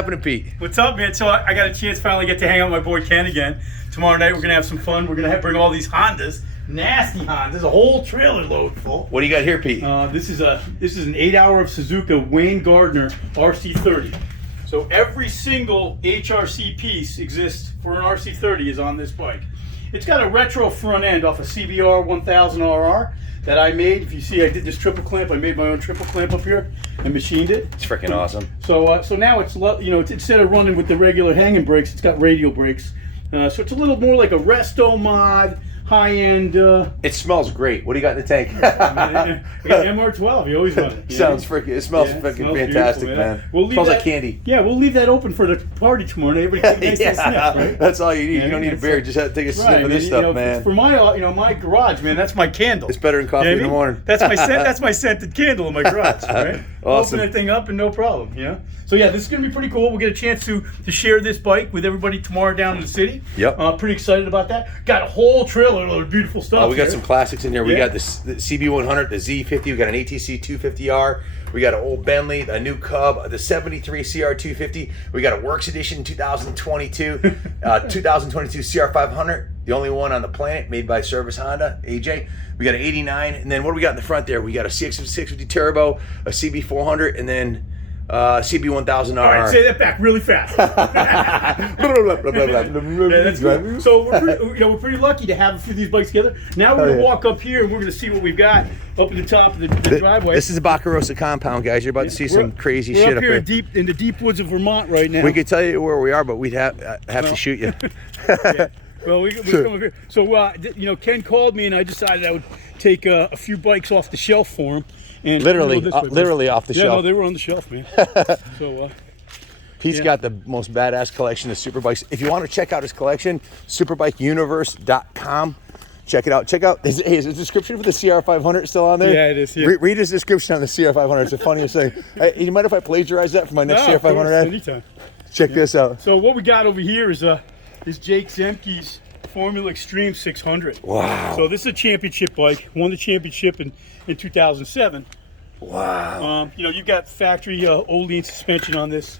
Happening, Pete? What's up, man? So I got a chance to finally get to hang out with my boy Ken again. Tomorrow night we're gonna have some fun. We're gonna bring all these Hondas, nasty Hondas, a whole trailer load full. What do you got here, Pete? This is an 8-hour of Suzuka Wayne Gardner RC30. So every single HRC piece exists for an RC30 is on this bike. It's got a retro front end off a CBR 1000RR that I made. If you see, I did this triple clamp. I made my own triple clamp up here and machined it. It's freaking awesome. So now it's it's instead of running with the regular hanging brakes, it's got radial brakes. So it's a little more like a Restomod high-end. It smells great. What do you got in the tank? I got MR12. You always run it. Sounds freaking. It smells freaking fantastic, man. We'll Smells like candy. Yeah, we'll leave that open for the party tomorrow night. Everybody take a nice sniff, right? That's all you need. You don't need a beer. Just have to take a sniff of this stuff, man. For my, my garage, man, that's my candle. It's better than coffee in the morning. That's my scent. That's my scented candle in my garage, right? Awesome. Open that thing up and no problem, So yeah, this is gonna be pretty cool. We'll get a chance to share this bike with everybody tomorrow down in the city. Yep. Pretty excited about that. Got a whole trailer load of beautiful stuff. Oh, we got some classics in here. We got the CB100, the Z50. We got an ATC 250R. We got an old Bentley, a new Cub, the 73 CR250. We got a Works Edition 2022, 2022 CR500, the only one on the planet made by Service Honda, AJ. We got an 89, and then what do we got in the front there? We got a 650 Turbo, a CB400, and then CB1000RR. All right, say that back really fast. That's good. So we're pretty lucky to have a few of these bikes together. Now we're gonna walk up here and we're gonna see what we've got up at the top of the driveway. This is the Boccarossa compound, guys. You're about to see some crazy shit up here. here. In the deep woods of Vermont right now. We could tell you where we are, but we'd have to shoot you. Yeah. Well, we come over here. So Ken called me and I decided I would take a few bikes off the shelf for him. And literally off the shelf. Yeah, no, they were on the shelf, man. So Pete's got the most badass collection of Superbikes. If you want to check out his collection, superbikeuniverse.com. Check it out. Check out. Is the description for the CR500 still on there? Yeah, it is. Yeah. Read his description on the CR500. It's the funniest thing. Hey, you mind if I plagiarize that for my next CR500 ad? Anytime. Check this out. So what we got over here is Jake Zemke's Formula Extreme 600. Wow. So this is a championship bike. Won the championship in 2007. Wow. You've got factory Olean suspension on this,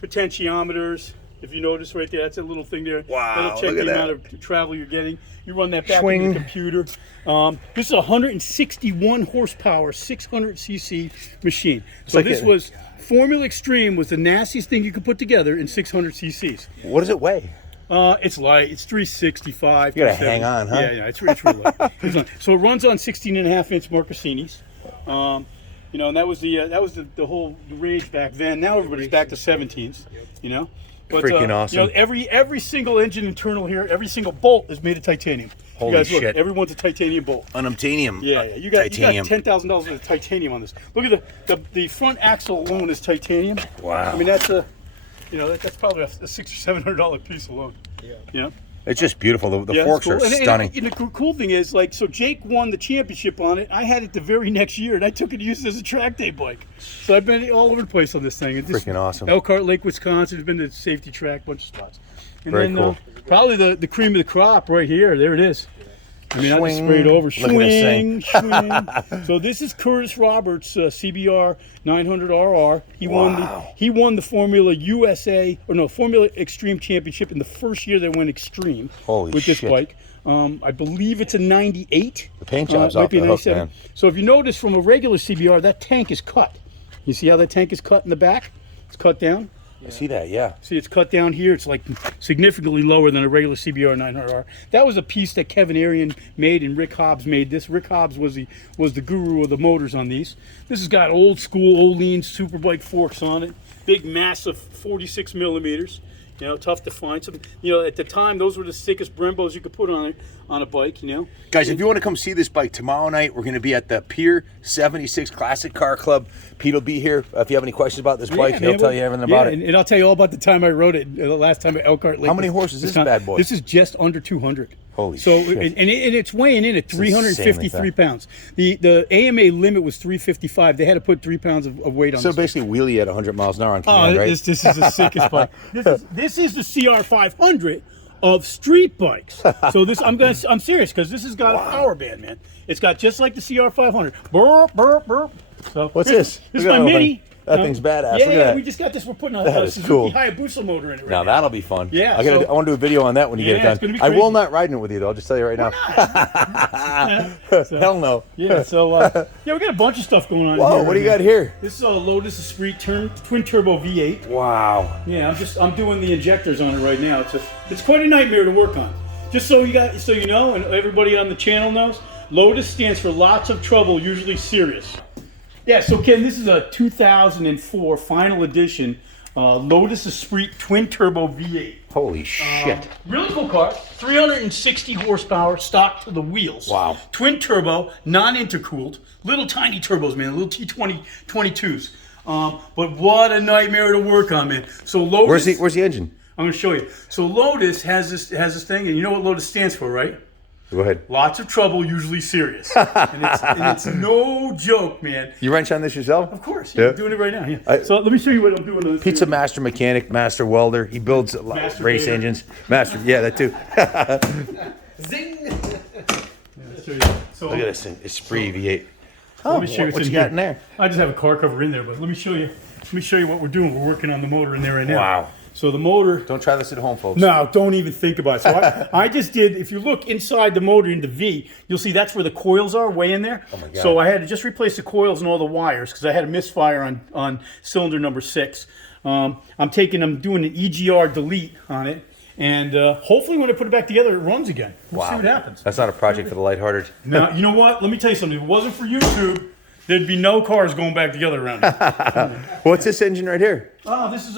potentiometers. If you notice right there, that's a little thing there. Wow. That'll check the amount of travel you're getting. You run that back in the computer. This is a 161 horsepower, 600cc machine. So this was Formula Extreme was the nastiest thing you could put together in 600 cc's. What does it weigh? It's light. It's 365. You gotta hang on, huh? Yeah, it's really light. So it runs on 16.5-inch Marcassinis. And that was the whole rage back then. Now everybody's back to 17s. But, freaking awesome. Every single engine internal here, every single bolt is made of titanium. Holy you guys shit! Look, everyone's a titanium bolt. Unobtainium. Yeah. You got $10,000 worth of titanium on this. Look at the front axle alone is titanium. Wow. I mean that's that's probably a $600 or $700 piece alone. Yeah. It's just beautiful. The forks are stunning. And the cool thing is, so Jake won the championship on it. I had it the very next year, and I took it to use it as a track day bike. So I've been all over the place on this thing. It's freaking awesome. Elkhart Lake, Wisconsin. It's been to safety track, bunch of spots. And very cool. Probably the cream of the crop right here. There it is. I mean, I just sprayed over. Swing. So this is Curtis Roberts' CBR 900RR. He won the Formula Formula Extreme Championship in the first year they went extreme with this bike. I believe it's a 98. The paint job's off the hook, man. So if you notice from a regular CBR, that tank is cut. You see how that tank is cut in the back? It's cut down. I see that, yeah. See, it's cut down here. It's like significantly lower than a regular CBR 900R. That was a piece that Kevin Arian made, and Rick Hobbs made this. Rick Hobbs was the guru of the motors on these. This has got old school Olean Superbike forks on it. Big, massive 46 millimeters. Tough to find. Some, at the time, those were the thickest Brembos you could put on a bike. Guys, if you want to come see this bike tomorrow night, we're going to be at the Pier 76 Classic Car Club. Pete will be here. If you have any questions about this bike, he'll tell you everything about it. And I'll tell you all about the time I rode it. The last time at Elkhart Lake. How many horses is this bad boy? This is just under 200. Holy shit. And it's weighing in at 353 pounds. The AMA limit was 355. They had to put 3 pounds of weight on. So basically, wheelie at 100 miles an hour on command, right? This is the sickest bike. This is the CR500 of street bikes. So I'm serious because this has got a power band, man. It's got just like the CR500. Burp, burp, burp. So what's this? This is my Mini. That thing's badass. Yeah, Look at yeah. that. We just got this. We're putting That a is Suzuki cool. Hayabusa motor in it right Now now. that'll be fun. Yeah, I want to do a video on that when you get Yeah, it it's done. gonna be I will crazy. not ride in it with you though. I'll just tell you right now. Hell no. Yeah, so yeah, we got a bunch of stuff going on. Whoa, here what do you right got here? now. This is a Lotus Esprit twin turbo V8. Wow. Yeah, I'm doing the injectors on it right now. It's quite a nightmare to work on. Just so you know, and everybody on the channel knows, Lotus stands for lots of trouble, usually serious. Yeah, so Ken, this is a 2004 final edition Lotus Esprit twin turbo V8. Holy shit. Really cool car. 360 horsepower, stock to the wheels. Wow. Twin turbo, non-intercooled, little tiny turbos, man, little T20 22s. But what a nightmare to work on, man. So Lotus. Where's the engine? I'm going to show you. So Lotus has this thing, and you know what Lotus stands for, right? Go ahead. Lots of trouble, usually serious. and it's no joke, man. You wrench on this yourself? Of course. Yeah, Yeah. I'm doing it right now. Yeah. So let me show you what I'm doing on this. Pizza master mechanic, master welder. He builds Master race grader. engines. Master, yeah, that too. Zing! So Look at this thing. Esprit V8. let me show you what what's you in got in here. there? I just have a car cover in there, but let me show you. Let me show you what we're doing. We're working on the motor in there right now. Wow. So the motor. Don't try this at home, folks. No, don't even think about it. So I just did, if you look inside the motor in the V, you'll see that's where the coils are, way in there. Oh my God. So I had to just replace the coils and all the wires because I had a misfire on cylinder number 6. I'm doing an EGR delete on it. And hopefully when I put it back together, it runs again. We'll see what happens. That's not a project for the lighthearted. Now, you know what? Let me tell you something. If it wasn't for YouTube, there'd be no cars going back together around here. What's this engine right here? Oh, this is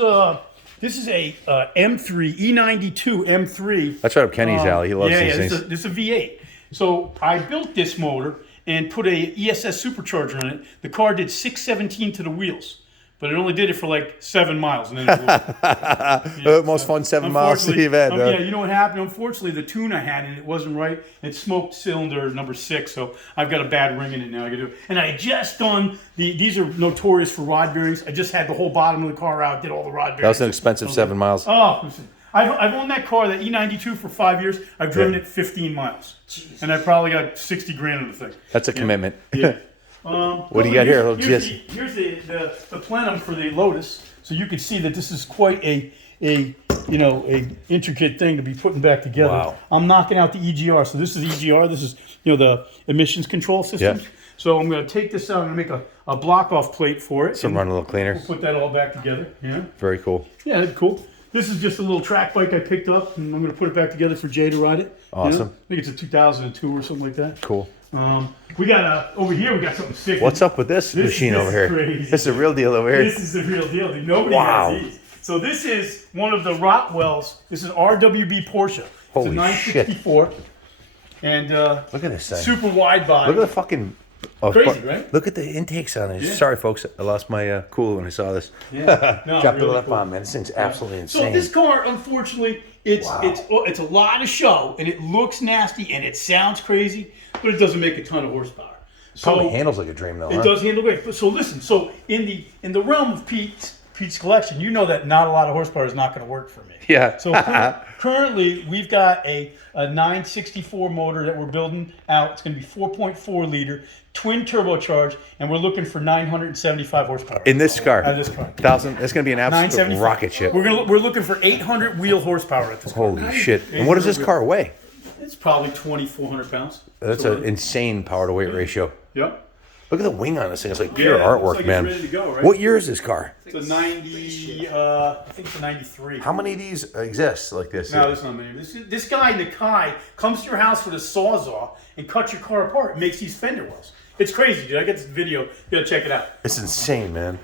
a M3 E92 M3. That's right up Kenny's alley. He loves these things. This is a V8. So I built this motor and put a ESS supercharger on it. The car did 617 to the wheels, but it only did it for like 7 miles. And then it blew. Most fun 7 miles you've had. Yeah, you know what happened? Unfortunately, the tune I had in it wasn't right. It smoked cylinder number 6, so I've got a bad ring in it now. I got to do it. And I had just done these are notorious for rod bearings. I just had the whole bottom of the car out, did all the rod bearings. That was an expensive 7 miles. Oh, listen, I've owned that car, that E92, for 5 years. I've driven it 15 miles, and I probably got 60 grand on the thing. That's a commitment. Yeah. What do you got here? Here's the plenum for the Lotus, so you can see that this is quite a intricate thing to be putting back together. Wow. I'm knocking out the EGR. So this is EGR. This is the emissions control system. Yeah. So I'm going to take this out and make a block off plate for it. So and run a little cleaner. we'll put that all back together. Yeah. Very cool. Yeah, that's cool. This is just a little track bike I picked up, and I'm going to put it back together for Jay to ride it. Awesome. I think it's a 2002 or something like that. Cool. We got over here. We got something sick. What's up with this machine over here? Crazy. This is a real deal over here. This is the real deal. Nobody Wow. has these. So this is one of the Rockwells. This is RWB Porsche. Holy it's a 964. And Look at this thing. super wide body. Look at the fucking... Crazy, right? Look at the intakes on it. Yeah. Sorry, folks. I lost my cool when I saw this. Yeah. No, Dropped really it left cool. on, man. This thing's absolutely So insane. this car, unfortunately, it's a lot of show, and it looks nasty, and it sounds crazy, but it doesn't make a ton of horsepower. Probably handles like a dream, though, It does handle great. But so listen, so in the realm of Pete's collection, you know that not a lot of horsepower is not going to work for me. Yeah. So currently, we've got a 964 motor that we're building out. It's going to be 4.4 liter, twin turbocharged, and we're looking for 975 horsepower. In this car. Out of this car. 1,000. It's going to be an absolute 975. rocket ship. We're looking for 800 wheel horsepower at this car. Holy shit. And what does this car weigh? It's probably 2,400 pounds. That's an insane power to weight ratio. Yep. Look at the wing on this thing. It's like pure Yeah, it looks artwork, like it's man. ready to go, right? What year is this car? It's a 90. I think it's a 93. How many of these exist like this? No, there's not many. This guy Nakai comes to your house with a sawzall and cuts your car apart. And makes these fender wells. It's crazy, dude. I got this video. You gotta check it out. It's insane, man.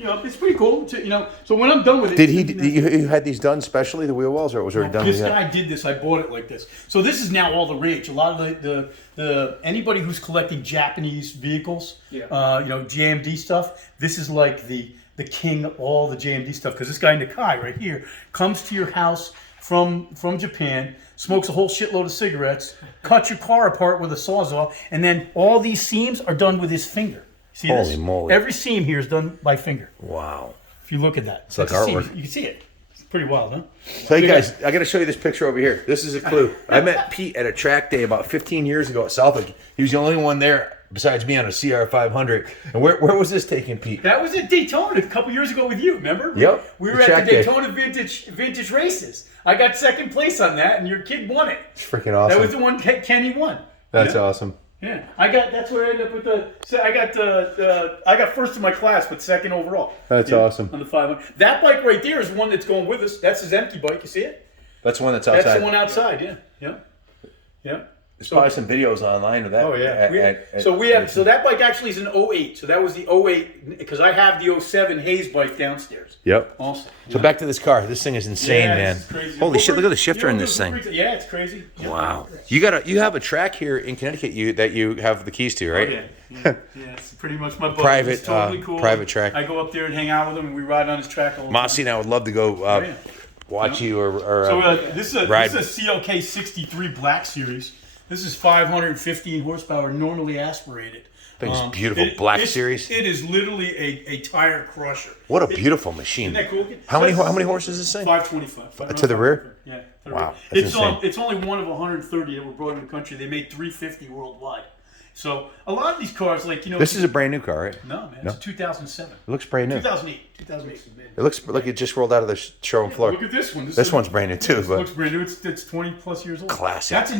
It's pretty cool. So when I'm done with it, Did you had these done specially, the wheel wells, or it was already done? This with guy did this. I bought it like this. So this is now all the rage. A lot of the anybody who's collecting Japanese vehicles, JMD stuff. This is like the king of all the JMD stuff, because this guy Nakai right here comes to your house from Japan, smokes a whole shitload of cigarettes, cuts your car apart with a sawzall, and then all these seams are done with his finger. See Holy this? moly. Every seam here is done by finger. Wow. If you look at that. It's like That's a seam. artwork. You can see it. It's pretty wild, huh? So hey guys, I got to show you this picture over here. This is a clue. I met Pete at a track day about 15 years ago at Southwick. He was the only one there besides me on a CR500. And where was this taken, Pete? That was at Daytona a couple years ago with you, remember? Yep. We were The at track the day. Daytona vintage races. I got second place on that, and your kid won it. It's freaking awesome. That was the one Kenny won. That's Yeah. awesome. Yeah, that's where I ended up with I got first in my class, but second overall. That's awesome. On the 500. That bike right there is one that's going with us. That's his empty bike. You see it? That's the one that's outside. That's the one outside. Yeah. There's probably some videos online of that. Oh yeah. So that bike actually is an 08. So that was the 08 because I have the 07 Hayes bike downstairs. Yep. Also. So back to this car. This thing is insane, Yeah, man. it's crazy. Holy shit! Look at the shifter in this thing. Yeah, it's crazy. Yeah. Wow. You have a track here in Connecticut that you have the keys to, right? Yeah, it's pretty much my buddy. Private, It's totally cool. private track. I go up there and hang out with him, and we ride on his track all the Mossy and I would love to go watch you or So this is ride. a CLK 63 Black Series. This is 515 horsepower, normally aspirated. Thing's beautiful. Black Series. It is literally a tire crusher. What a beautiful machine. Isn't that cool? How many horses is this thing? 525. To the rear? Yeah. To the Wow, rear. that's It's insane. it's only one of 130 that were brought in the country. They made 350 worldwide. So a lot of these cars, like This is a brand new car, right? no man, it's 2007, It looks brand new. 2008. It looks like it just rolled out of the showroom floor. Look at this one. This one's brand new too, This but looks brand new. It's 20 plus years old. Classic. That's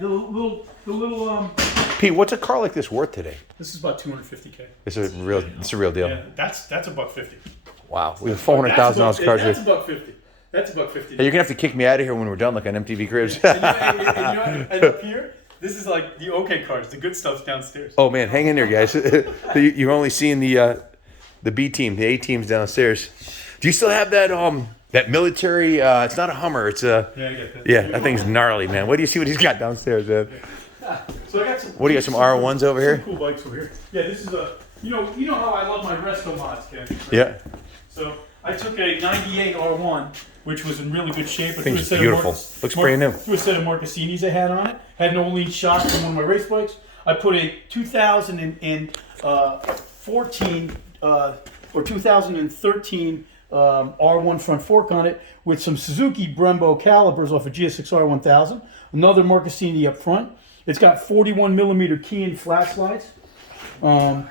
the little Pete, what's a car like this worth today? This is about 250K. It's a real deal. Yeah, that's a buck 50. Wow, we have $400,000 cars That's here. a buck 50. That's a buck 50. Hey, you're gonna have to kick me out of here when we're done, like on MTV Cribs. And up here, this is like the OK cars. The good stuff's downstairs. Oh man, hang in there, guys. You're only seeing the B team, the A team's downstairs. Do you still have that military? It's not a Hummer. It's a Yeah, I get that. yeah. That thing's gnarly, man. What do you see? What he's got downstairs, man? So I got some. What do you got? Some R1s over here? Cool bikes over here. Yeah, this is a. You know how I love my Restomods, Ken. Right? Yeah. So I took a '98 R1, which was in really good shape. I threw a Thing's set of beautiful. Looks brand new. Threw a set of Marcassinis I had on it. Had an old lead shock from one of my race bikes. I put a 2014 or 2013 R1 front fork on it with some Suzuki Brembo calipers off a GSX-R 1000. Another Marcassini up front. It's got 41 millimeter key-in flat slides. And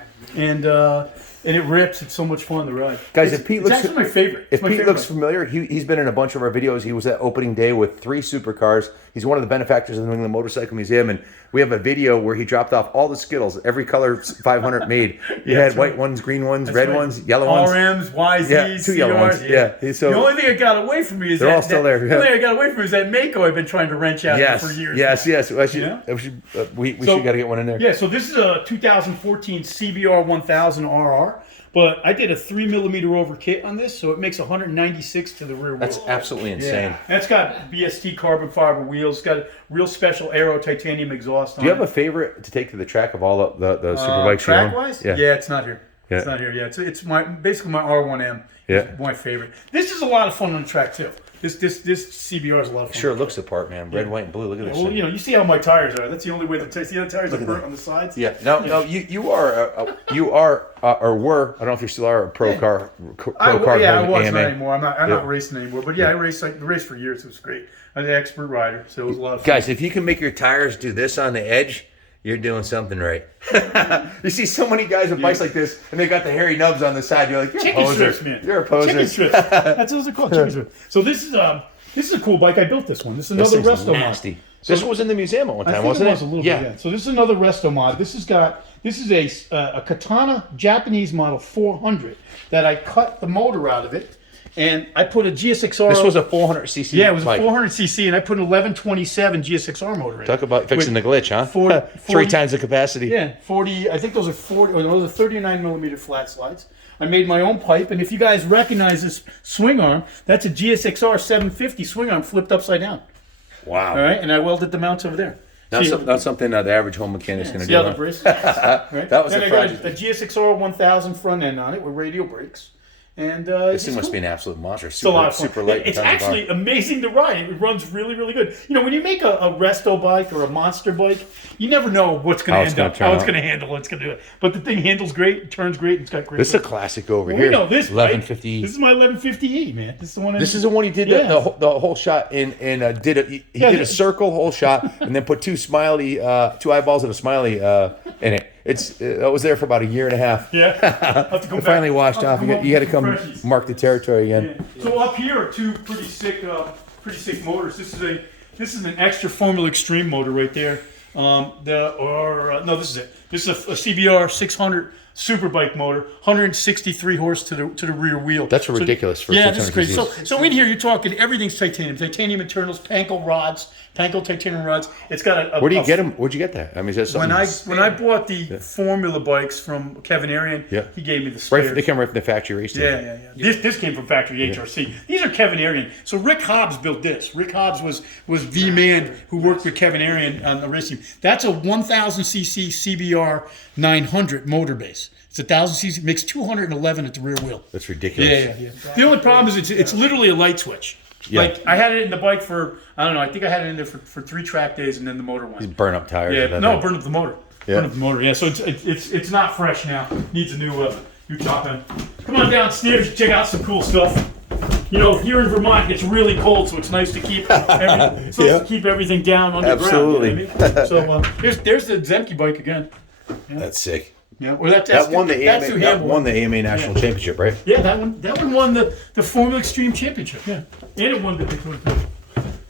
it rips. It's so much fun to ride. Guys, it's, if Pete it's looks- actually my favorite. If It's my Pete favorite looks bike. familiar, he's been in a bunch of our videos. He was at opening day with 3 supercars. He's one of the benefactors of the New England Motorcycle Museum, and we have a video where he dropped off all the Skittles, every color 500 made. You had white ones, green ones, red right. ones, yellow ones. RMs, YZs, Yeah, 2 yellow ones. CRs, Yeah. So the only thing that got away from me is They're that all still there, The yeah. only thing I got away from me is that Mako I've been trying to wrench out yes, for years. yes, now. yes. I should, Yeah. we So- should got to get one in there. Yeah, so this is a 2014 CBR 1000 RR, but I did a 3 millimeter over kit on this, so it makes 196 to the rear wheel. That's absolutely insane. Yeah. And it's got BST carbon fiber wheels. It's got a real special aero titanium exhaust on Do you have it. a favorite to take to the track of all the Superbikes you own? Track-wise? Yeah. Yeah, it's not here. Yeah. It's not here. Yeah, it's basically my R1M. Yeah. It's my favorite. This is a lot of fun on the track too. This CBR is a lot of fun. Sure looks the part, man. Red, white, and blue. Look at this Well, thing. you see how my tires are. That's the only way the see how the tires are burnt on the sides. Yeah. No. You are or were. I don't know if you still are a pro car. I was AMA. not anymore. I'm Yeah. not racing anymore. But yeah, I raced for years. It was great. I'm an expert rider, so it was a lot of fun. Guys, if you can make your tires do this on the edge, you're doing something right. You see so many guys with bikes like this, and they got the hairy nubs on the side. You're like, you're a Chicken poser. strips, man. You're a poser. Chicken strips. That's what they're called. Chicken strips. So this is a cool bike. I built this one. This is another This thing's Restomod. nasty. This was in the museum at one I time, think wasn't it was a little bit. Yeah. So this is another Restomod. This is a Katana Japanese model 400 that I cut the motor out of it, and I put a GSX-R. This was a 400cc. Yeah, it was bike. a 400cc, and I put an 1127 GSX-R motor in it. Talk about fixing the glitch, huh? 40 3 times the capacity. Yeah, 40. I think those are 40. Or those are 39 millimeter flat slides. I made my own pipe, and if you guys recognize this swing arm, that's a GSX-R 750 swing arm flipped upside down. Wow. All right, and I welded the mounts over there. Not something the average home mechanic's going to See do. how the huh? brace? Right? That was then a I got project. a GSX-R 1000 front end on it with radial brakes, and This thing must be an absolute monster. It's a lot of fun. Super light. It's tons of power. actually amazing to ride. It runs really, really good. You know, when you make a resto bike or a monster bike, you never know what's going to end up, how it's going to handle, what's going to do it. But the thing handles great, turns great, and it's got great. This is a classic over Well, here. we know this. 1150. This is my 1150E, man. This is the one. This is the one he did Yeah. the whole shot in, and did a he did a circle whole shot, and then put two eyeballs and a smiley in it. I was there for about a year and a half. Yeah. I'll have to come It finally back. washed I'll off. have to You got to come come up with some freshies. mark the territory again. Yeah. So up here are two pretty sick motors. This is an extra Formula Extreme motor right there. No, this is it. This is a CBR 600 Superbike motor, 163 horse to the rear wheel. That's ridiculous for yeah, 600 this is crazy. cc's. So in here you're talking everything's titanium internals, panko rods, panko titanium rods. It's got a. Where do you get them? Where'd you get that? I mean, is that something? When I bought the Formula bikes from Kevin Arian, he gave me the spares. They come right from the factory race. Yeah. This came from factory HRC. These are Kevin Arian. So Rick Hobbs built this. Rick Hobbs was the man who worked with Kevin Arian on the race team. That's a 1,000 cc CBR 900 motor base. It's 1,000 cc, makes 211 at the rear wheel. That's ridiculous. Yeah. The only problem is it's literally a light switch. Yeah. Like I had it in the bike for I don't know. I think I had it in there for 3 track days, and then the motor went. These burn up tires. Yeah, no, burn up the motor. Yeah. Burn up the motor. Yeah, so it's not fresh now. Needs a new top end. Come on downstairs, check out some cool stuff. You know, here in Vermont, it's really cold, so it's nice to keep keep everything down underground. Absolutely. You know what I mean? So there's the Zemke bike again. Yeah. That's sick. Yeah, well, That won the AMA National Championship, right? Yeah, that one won the Formula Extreme Championship. Yeah, and it won the Daytona.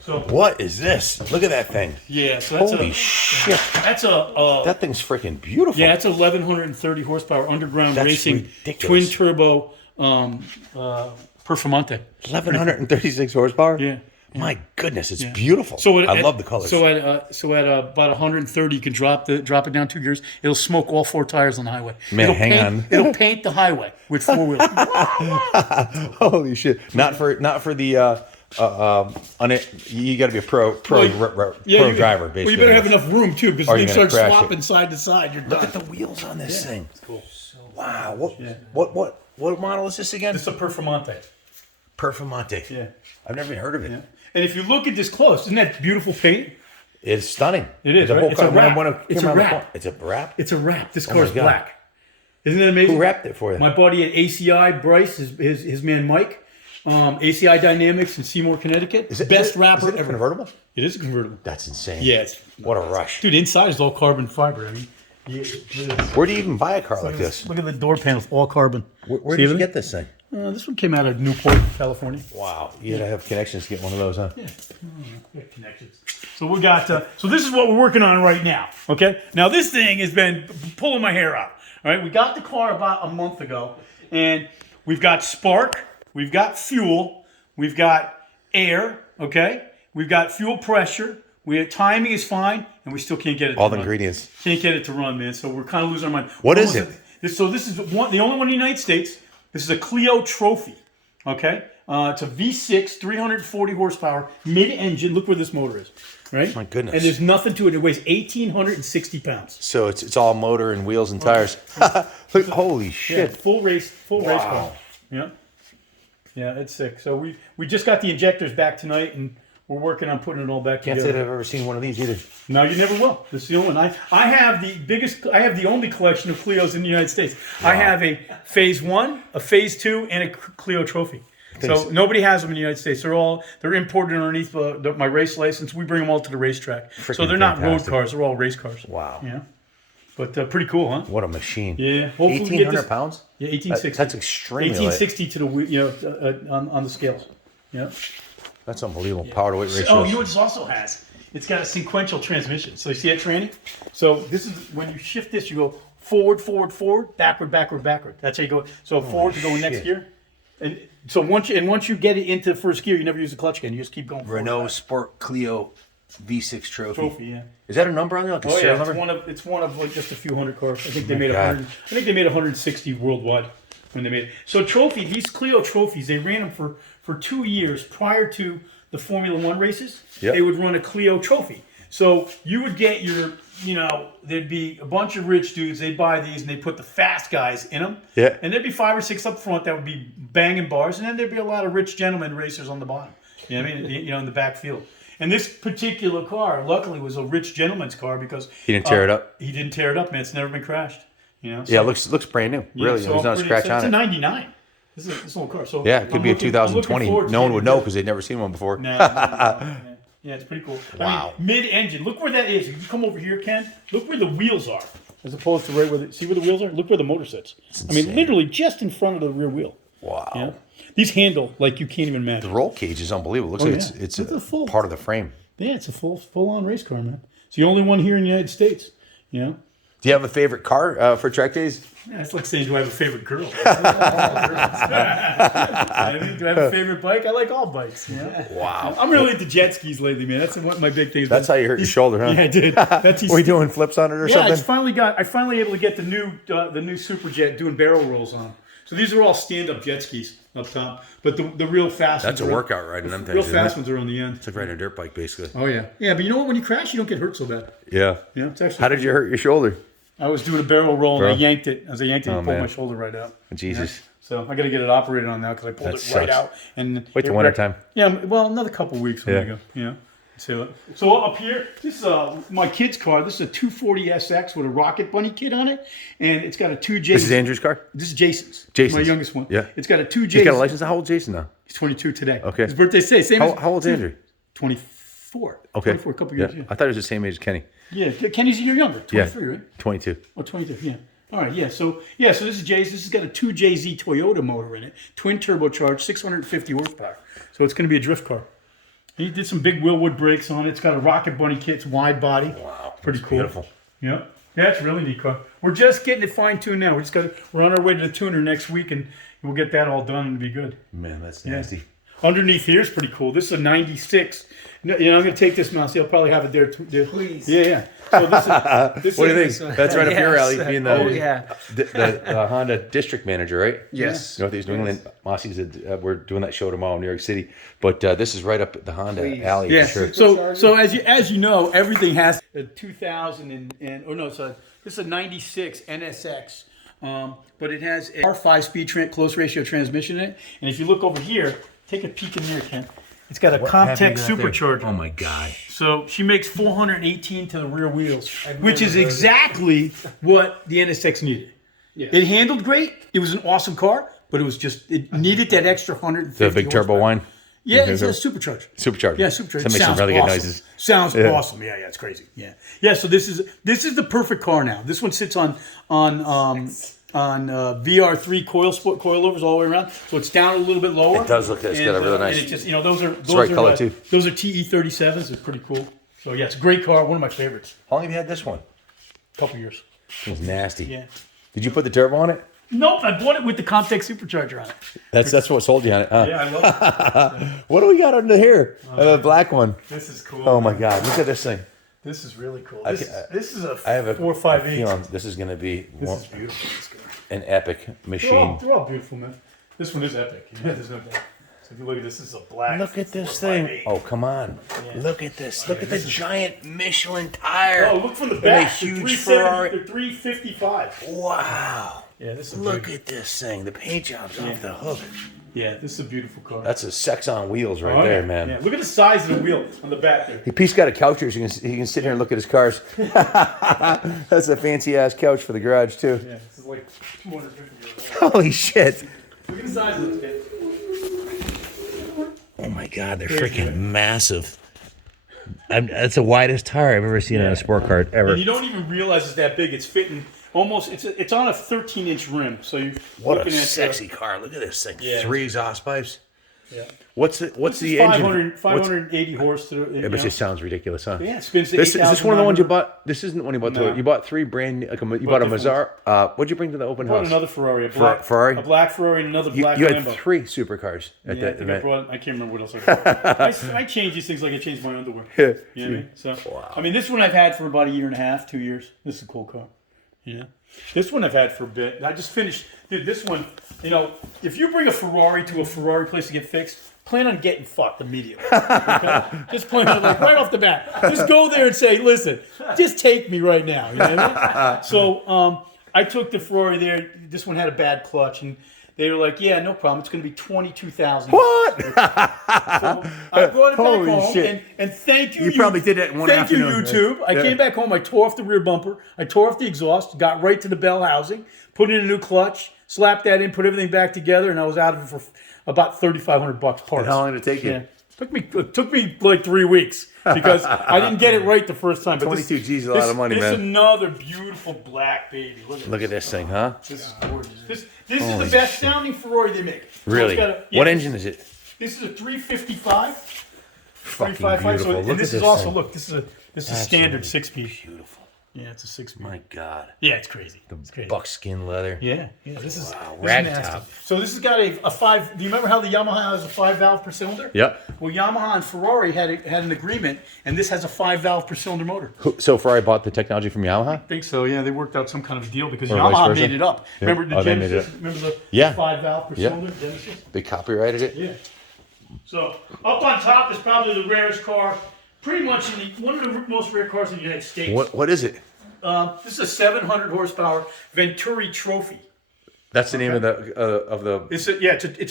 So What is this? Look at that thing. yeah, so that's Holy shit! that's a That thing's freaking beautiful. yeah, it's 1,130 horsepower underground That's racing ridiculous. twin turbo Performante. 1,136 horsepower. Yeah. My goodness, it's beautiful. I love the colors. So at about 130, you can drop it down 2 gears. It'll smoke all 4 tires on the highway. Man, on. It'll paint the highway with 4 wheels. Holy shit! Not for the you got to be a pro driver, basically. Well, you better have enough room too, because Or if you you're start gonna crash swapping side to side, you're done. Look at the wheels on this thing. It's cool. Wow. What model is this again? It's a Performante. Performante. Yeah. I've never even heard of it. Yeah. And if you look at this close, isn't that beautiful paint? It's stunning. It is, The right? whole It's a car- when I wrap. went up- It's came a around the wrap. corner- It's a wrap. It's a wrap. This my car's God. black. Isn't that amazing? Who wrapped it for you? My buddy at ACI, Bryce, his man Mike, ACI Dynamics in Seymour, Connecticut. Best wrapper is it ever. Convertible? It is a convertible. That's insane. Yeah, What a rush. dude. Inside is all carbon fiber. I mean, Where do you even buy a car like this? Look at the door panels, all carbon. Where See did you everything? get this thing? This one came out of Newport, California. Wow. You gotta have connections to get one of those, huh? Yeah, connections. So we got. So this is what we're working on right now. Okay. Now this thing has been pulling my hair out. All right. We got the car about a month ago, and we've got spark, we've got fuel, we've got air. Okay. We've got fuel pressure. Timing is fine, and we still can't get it. All to the run. ingredients. Can't get it to run, man. So we're kind of losing our mind. What is it? This is the only one in the United States. This is a Clio Trophy. Okay. It's a V6, 340 horsepower, mid-engine. Look where this motor is, right? My goodness. And there's nothing to it. It weighs 1,860 pounds. So it's all motor and wheels and tires. Look, holy Yeah, shit. full race car. Yeah. Yeah, it's sick. So we just got the injectors back tonight, and we're working on putting it all back Can't say together. that I've ever seen one of these either. No, you never will. This is the only one. I have the only collection of Clios in the United States. Wow. I have a Phase 1, a Phase 2, and a Clio Trophy. So nobody has them in the United States. They're imported underneath my race license. We bring them all to the racetrack. So they're not road cars. They're all race cars. Wow. Yeah. But pretty cool, huh? What a machine. Yeah. Hopefully 1,800 pounds? Yeah, 1860. That's extremely light. 1860 to the on the scales. Yeah. That's unbelievable. Power to weight ratio. Oh, you know what this also has? It's got a sequential transmission. So you see that, tranny? So this is when you shift this, you go forward, forward, forward, backward, backward, backward. That's how you go. So forward to go in next gear. And so once you get it into first gear, you never use the clutch again. You just keep going. Renault Sport Clio V6 Trophy. Yeah. Is that a number on there? Like a Oh serial yeah, number? it's one of like just a few hundred cars. I think they made God. 100. I think they made 160 worldwide when they made it. So trophy, these Clio trophies, they ran them for 2 years prior to the Formula One races. Yep. They would run a Clio trophy. So you would get there'd be a bunch of rich dudes. They'd buy these and they put the fast guys in them. Yeah. And there'd be 5 or 6 up front that would be banging bars, and then there'd be a lot of rich gentlemen racers on the bottom. You know what I mean? In the backfield. And this particular car, luckily, was a rich gentleman's car because He didn't tear it up. He didn't tear it up, man. It's never been crashed. So, Yeah, it looks brand new. Really, so there's not a scratch on it's it. a '99. This is an old car. So Yeah, it could be a 2020. No one would know because they'd never seen one before. No. Yeah, it's pretty cool. Wow. I mean, mid-engine. Look where that is. If you come over here, Ken, look where the wheels are. as opposed to right where see where the wheels are. Look where the motor sits. I mean, literally just in front of the rear wheel. Wow. Yeah? These handle like you can't even imagine. The roll cage is unbelievable. It looks like it's a full part of the frame. Yeah, it's a full on race car, man. It's the only one here in the United States. You know. Do you have a favorite car for track days? Yeah, it's like saying, do I have a favorite girl? Do I have a favorite bike? I like all bikes. You know? Wow. I'm really into jet skis lately, man. That's what my big thing is. That's how you hurt your shoulder, huh? Yeah, I did. Were you doing flips on it or something? I finally able to get the new Superjet doing barrel rolls on. So these are all stand-up jet skis up top, but the real fast That's ones a workout riding them things. Real fast ones are on the end. It's like riding a dirt bike, basically. Oh yeah, yeah. But you know what? When you crash, you don't get hurt so bad. Yeah. Yeah. It's actually. How did you hurt your shoulder? I was doing a barrel roll and I yanked it. As I yanked it, it pulled man. my shoulder right out. Jesus. Yeah. So I got to get it operated on now because I pulled it right out. And wait till winter time. Yeah. Well, another couple weeks. When I go. Yeah. So up here, this is my kid's car. This is a 240SX with a Rocket Bunny kit on it, and it's got a 2J. This is Andrew's car? This is Jason's. Jason's. My youngest one. Yeah. It's got a 2J. He's got a license. How old is Jason now? He's 22 today. Okay. His birthday's today. Same how old's Andrew? 24. Okay. 24, a couple years. Yeah. I thought he was the same age as Kenny. Yeah. Kenny's a year younger. 23, right? 22. Oh, 22, yeah. All right, yeah. So this is Jay's. This has got a 2JZ Toyota motor in it, twin turbocharged, 650 horsepower. So it's going to be a drift car. He did some big Willwood brakes on it. It's got a Rocket Bunny kit. It's wide body. Wow, pretty cool. Beautiful. Yeah, it's a really neat car. We're just getting it fine tuned now. We're on our way to the tuner next week, and we'll get that all done and be good. Man, that's nasty. Underneath here is pretty cool. This is a 96. You know, I'm going to take this now. See, I'll probably have it there. Please. Yeah. So this what do you think? That's right up your alley, being the Honda district manager, right? Yes. Northeast New England. Mossy said we're doing that show tomorrow in New York City, but this is right up the Honda alley. Yeah. For sure. So as you know, everything has a 2000 this is a 96 NSX, but it has a 5-speed close ratio transmission in it. And if you look over here, take a peek in there, Ken. It's got a Comtech supercharger. Oh my God! So she makes 418 to the rear wheels, which is exactly what the NSX needed. Yeah. It handled great. It was an awesome car, but it needed that extra 150. The big turbo whine. Yeah, it's a supercharger. Supercharger. Yeah, supercharger. That makes some really good noises. Sounds awesome. Yeah, it's crazy. Yeah. So this is the perfect car now. This one sits on VR3 coilovers all the way around, so it's down a little bit lower. It does look. It's got a really nice. And it just those are color too. Those are TE37s. It's pretty cool. So yeah, it's a great car. One of my favorites. How long have you had this one? A couple years. It was nasty. Yeah. Did you put the turbo on it? Nope, I bought it with the Comtech supercharger on it. That's what sold you on it, huh? Yeah, I love it. What do we got under here? The black one. This is cool. Oh my God! Look at this thing. This is really cool. This is I have a 458. This is going to be This is beautiful. an epic machine. They're all beautiful, man. This one is epic. Yeah, there's no doubt. So if you look at this is a black. Look at this thing. Oh, come on. Yeah. Look at this. Look at the giant Michelin tire. Oh, look from the back. A huge Ferrari. They're 355. Wow. Yeah, this is Look at this thing. The paint job's off the hook. Yeah, this is a beautiful car. That's a sex on wheels right there, man. Yeah, look at the size of the wheel on the back there. He's got a couch here, so he can sit here and look at his cars. That's a fancy ass couch for the garage too. Yeah, this is like 250 euros. Holy shit! Look at the size of this kid. Oh my God, they're freaking massive. That's the widest tire I've ever seen on a sport car ever. And you don't even realize it's that big. It's fitting almost. It's on a 13-inch rim. So you're what a sexy car! Look at this thing. Yeah. 3 exhaust pipes. Yeah. What's the engine? 580 horse to it just sounds ridiculous, huh? Yeah, it spins to Is this one of the ones you bought? This isn't the one you bought. No. You bought 3 brand new. You bought a Mazzara. What'd you bring to the open house? Another Ferrari. Ferrari? A black Ferrari and another black You Lambo. had 3 supercars at that event. I can't remember what else I brought. I change these things like I change my underwear. You know what I mean? So, I mean, this one I've had for about a year and a half, 2 years. This is a cool car. Yeah. This one I've had for a bit. I just finished. Dude, this one, if you bring a Ferrari to a Ferrari place to get fixed, plan on getting fucked immediately. Okay? Just plan on, right off the bat. Just go there and say, listen, just take me right now. You know what I mean? So I took the Ferrari there. This one had a bad clutch, and they were like, yeah, no problem. It's going to be $22,000. What? So I brought it back home, and thank you. You probably did that in one afternoon. Thank you, YouTube. Right? I came back home. I tore off the rear bumper. I tore off the exhaust. Got right to the bell housing. Put in a new clutch. Slapped that in. Put everything back together, and I was out of it for about $3,500 parts. And how long did it take you? It took me like 3 weeks because I didn't get it right the first time. But 22 G's is a lot of money, This is man. another beautiful black baby. Look at this thing, huh? This is gorgeous. This is the best sounding Ferrari they make. Really? So What engine is it? This is a 355. Fucking 355. beautiful. And Look this at is this also thing. look. This is a standard 6-speed. Beautiful. Yeah, it's a 6-speed. My God. Yeah, it's crazy. It's crazy. Buckskin leather. Yeah. This is Wow, this is ragtop. nasty. So this has got a 5. Do you remember how the Yamaha has a 5 valve per cylinder? Yep. Well, Yamaha and Ferrari had an agreement, and this has a 5 valve per cylinder motor. So Ferrari bought the technology from Yamaha? I think so. Yeah, they worked out some kind of deal because Or vice Yamaha versa? made it up. Yeah. Remember the Oh, they made it Genesis? up. Remember the Yeah. 5 valve per Yeah. cylinder Genesis? They copyrighted it? Yeah. So up on top is probably the rarest car, pretty much one of the most rare cars in the United States. What is it? This is a 700 horsepower Venturi Trophy. That's the name of the. It's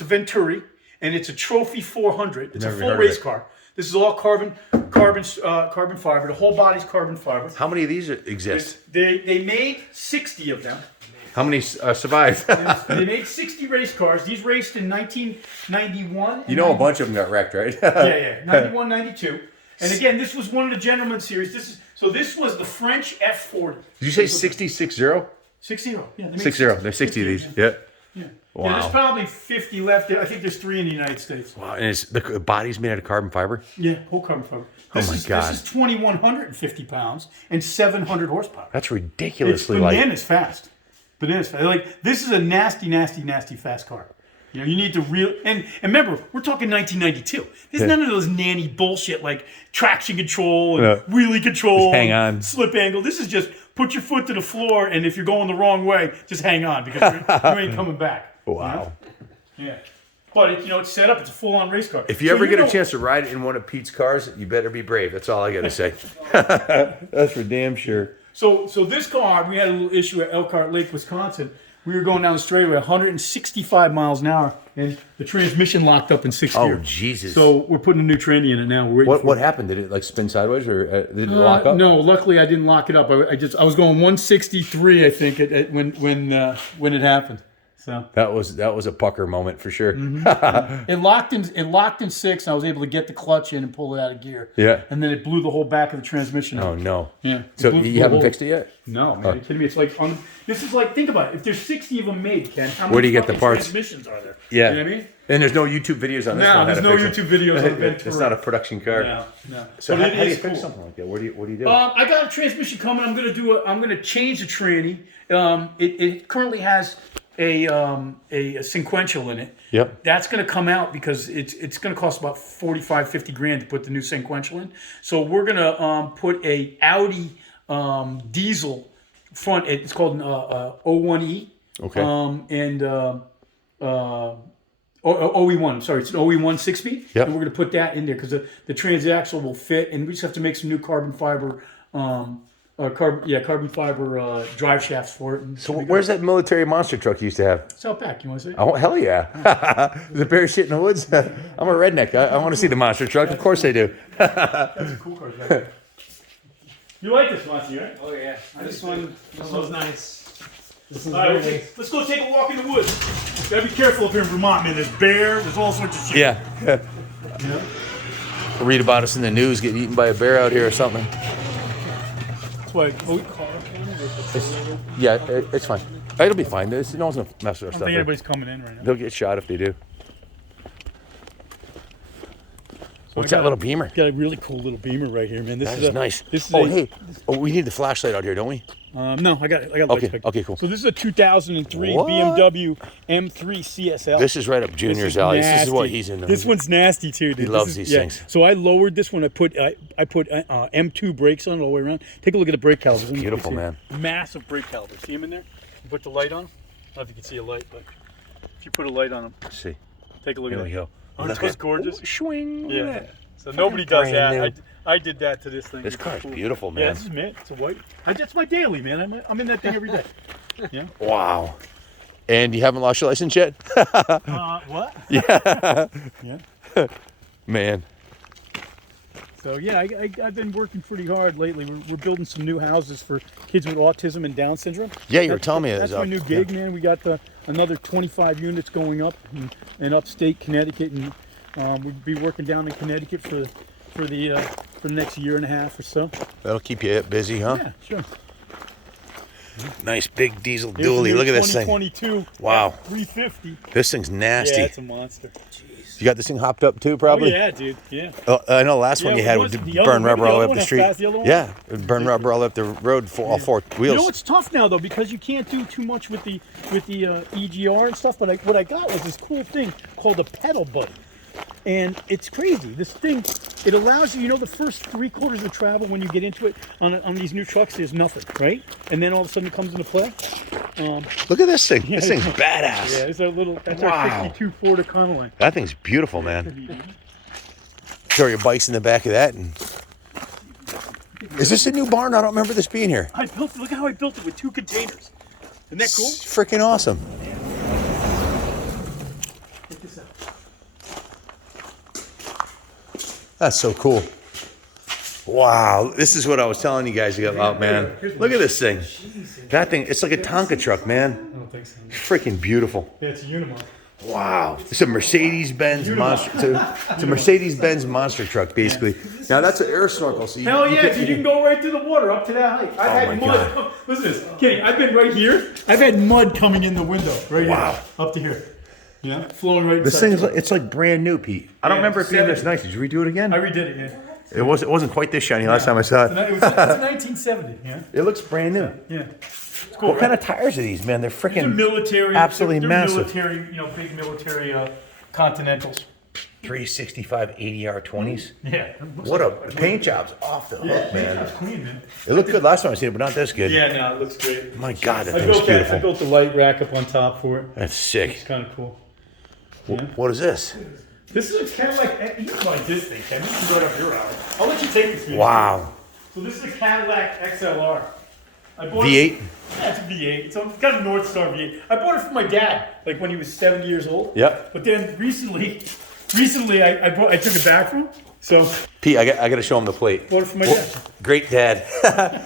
a Venturi, and it's a Trophy 400. It's Never a heard full of race it. car. This is all carbon fiber. The whole body's carbon fiber. How many of these exist? They made 60 of them. How many survived? They made 60 race cars. These raced in 1991. You know, a bunch of them got wrecked, right? Yeah. 91, 92. And again, this was one of the Gentleman Series. This was the French F40. Did you say 60-60? 60. Yeah. They made 60. There's 60 of these. Yeah. Yeah. Wow. Yeah, there's probably 50 left. I think there's 3 in the United States. Wow. And the body's made out of carbon fiber? Yeah, whole carbon fiber. Oh my God. This is 2,150 pounds and 700 horsepower. That's It's ridiculously light. bananas fast. Like, this is a nasty, nasty, nasty fast car. You know, you need to and remember, we're talking 1992. There's none of those nanny bullshit like traction control and wheelie control, Just hang on. slip angle. This is just put your foot to the floor, and if you're going the wrong way, just hang on because you ain't coming back. Wow. You know? Yeah. But it's set up. It's a full-on race car. If you ever get a chance to ride in one of Pete's cars, you better be brave. That's all I got to say. That's for damn sure. So this car, we had a little issue at Elkhart Lake, Wisconsin. We were going down the straightaway 165 miles an hour, and the transmission locked up in 6th gear. Oh, Jesus. So we're putting a new tranny in it now. We're waiting What happened? Did it like spin sideways or did it lock up? No, luckily I didn't lock it up. I was going 163, I think, when it happened. So That was a pucker moment for sure. it locked in 6. And I was able to get the clutch in and pull it out of gear. Yeah. And then it blew the whole back of the transmission out. Oh no. Yeah. So Blew you the haven't whole- fixed it yet? No, man. Are you kidding me? It's like this is like, think about it. If there's 60 of them made, Ken, how Where do many you get the fucking parts? transmissions are there? Yeah. You know what I mean? And there's no YouTube videos on this No, one. there's no YouTube videos on the Venturi. It's not a production car. No. So But how do you is fix cool. something like that? What do you do? I got a transmission coming. I'm gonna change the tranny. It currently has a sequential in it. Yep. That's going to come out because it's going to cost about 45, 50 grand to put the new sequential in. So we're going to put a Audi diesel front. It's called an O1E. Okay. OE1. I'm sorry, it's an OE1 6-speed. Yep. And we're going to put that in there because the transaxle will fit, and we just have to make some new carbon fiber. Carbon fiber drive shafts for it. So where's that military monster truck you used to have? It's out back. You want to see? Oh, hell yeah. There's a bear shit in the woods. I'm a redneck. I want to see the monster truck. Of course I do. That's a cool car. You like this, Monty, right? Oh yeah. This one's nice. This is All right, very let's go take a walk in the woods. Gotta be careful up here in Vermont, man. There's bear. There's all sorts of shit. Yeah. Read about us in the news getting eaten by a bear out here or something. That's why. It's fine. It'll be fine. No one's gonna mess with our I stuff. don't think here. anybody's coming in right now. They'll get shot if they do. What's I got that little Beamer? Got a really cool little Beamer right here, man. This That is is nice. This is Hey. Oh, we need the flashlight out here, don't we? No, I got lights Okay, back. okay, cool. So this is a 2003 What? BMW M3 CSL. This is right up Junior's alley. This is what he's into. This one's nasty too, dude. He loves these things. So I lowered this one. I put M2 brakes on it all the way around. Take a look at the brake calipers. Let me Beautiful, see. man. Massive brake calipers. See them in there? You put the light on. I don't know if you can see a light, but if you put a light on them, Let's see. take a look Here at we it. go. Aren't those gorgeous? Swing. Yeah. So nobody does brand that. new. I did that to this thing. This It's car's cool. beautiful, man. Yeah, this is mint. It's a white. It's my daily, man. I'm in that thing every day. Yeah. Wow. And you haven't lost your license yet? What? Yeah. Yeah. Man. So yeah, I've been working pretty hard lately. We're building some new houses for kids with autism and Down syndrome. Yeah, you were telling me That's that. my new gig, man. We got another 25 units going up in upstate Connecticut and We'll be working down in Connecticut for the next year and a half or so. That'll keep you busy, huh? Yeah, sure. Nice big diesel Here's the dually. new Look at this thing. 2022. Wow. 350. This thing's nasty. Yeah, it's a monster. You got this thing hopped up too, probably? Oh yeah, dude. Yeah. I know the last one you had would burn rubber all the way up the street. Yeah, it would burn rubber all the way up the road for all four wheels. You know it's tough now though because you can't do too much with the EGR and stuff. But what I got was this cool thing called a pedal buddy, and it's crazy. This thing, it allows you. You know, the first 3/4 of travel when you get into it on these new trucks, there's nothing, right? And then all of a sudden it comes into play. Look at this thing. This thing's badass. Yeah, it's a little. That's Wow. our 62 Ford Econoline. That thing's beautiful, man. Throw your bikes in the back of that. And is this a new barn? I don't remember this being here. I built. Look at how I built it with 2 containers. Isn't that cool? It's freaking awesome. Check this out. That's so cool. Wow, this is what I was telling you guys about, man. Look at this thing. That thing, it's like a Tonka truck, man. I don't think so. Freaking beautiful. Yeah, it's a Unimog. Wow. It's a Mercedes-Benz monster. It's a Mercedes-Benz monster truck, basically. Now that's an air snorkel. So Hell yeah, dude, you can go right through the water up to that height. I've had my mud. Listen to this. Kenny, I've been right here. I've had mud coming in the window. Right Wow. here. Up to here. Yeah, flowing right This inside. thing is like, it's like brand new, Pete. I don't Yeah, remember it being this 70. nice. Did you redo it again? I redid it, yeah. It wasn't quite this shiny last time I saw it. It's 1970, yeah. It looks brand new. Yeah. It's cool, What kind of tires are these, man? They're They're freaking military. absolutely they're massive. military, big military Continentals. 365 80R20s. Yeah. What a paint job's off the hook, man. That's clean, man. It looked good last time I seen it, but not this good. Yeah, no, it looks great. My God, that I thing's built that. I beautiful. built the light rack up on top for it. That's sick. It's kind of cool. What is this? This is kind of like, you know what this thing, Ken. This is right up your alley. I'll let you take this. Wow. So this is a Cadillac XLR. I bought V8? It, yeah, it's a V8. So it's got a North Star V8. I bought it for my dad, like when he was 70 years old. Yep. But then recently I took it back from him. So Pete, I got to show him the plate. bought it for my dad. Great dad.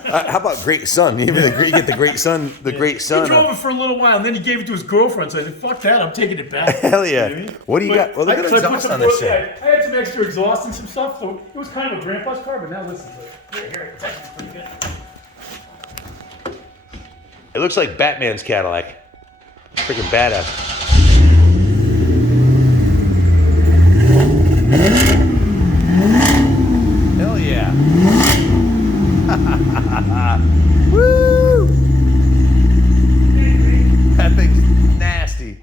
How about great son? Even you get the great son. The great He son. drove it for a little while, and then he gave it to his girlfriend. So I said, "Fuck that! I'm taking it back." Hell yeah. You know what I mean? What do you But got? Well, look at the so I put exhaust some on this more- thing. I had some extra exhaust and some stuff, so it was kind of a grandpa's car. But now listen to it. Here, it's actually pretty good. It looks like Batman's Cadillac. Freaking badass. Hell yeah. Woo! That thing's nasty.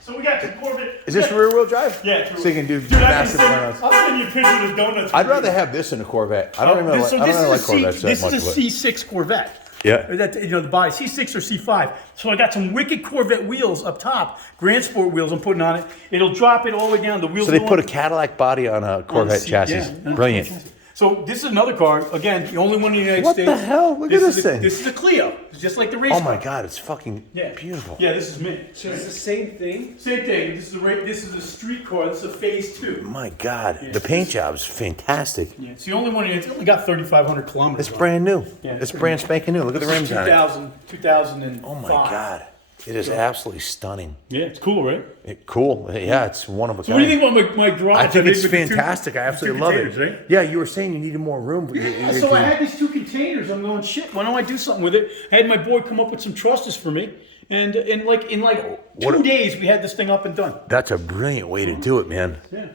So we got two Corvette. Is this rear wheel drive? Yeah, it's So you can do Dude, massive donuts. I'll send you a picture of the donuts. I'd rather have this than a Corvette. I don't even like Corvettes that This much. is a but- C6 Corvette. Yeah. That, the body, C6 or C5. So I got some wicked Corvette wheels up top, Grand Sport wheels I'm putting on it. It'll drop it all the way down. The wheels. So they go put a on- Cadillac body on a Corvette seat, chassis. yeah. Brilliant. So this is another car. Again, the only one in the United What States. the hell? Look at this thing. This is a Clio. It's just like the race Oh my car. God, it's fucking Yeah. beautiful. Yeah, this is me. So it's the same thing? Same thing. This is a street car. This is a phase 2. My God, the paint job's fantastic. Yeah, it's the only one. It's only got 3,500 kilometers. It's on it. brand new. Yeah. It's brand spanking new. Look at the rims on it. 2005. Oh my God, it is absolutely stunning. Yeah, it's cool, right? Cool. Yeah, it's one of a So what do you kind. think about my garage? I think made it's with the two- fantastic. I absolutely two love it. containers, right? Yeah, you were saying you needed more room. Yeah, so I had these 2 containers. I'm going, shit, why don't I do something with it? I had my boy come up with some trusses for me. And in like 2 days, we had this thing up and done. That's a brilliant way to do it, man. Yeah.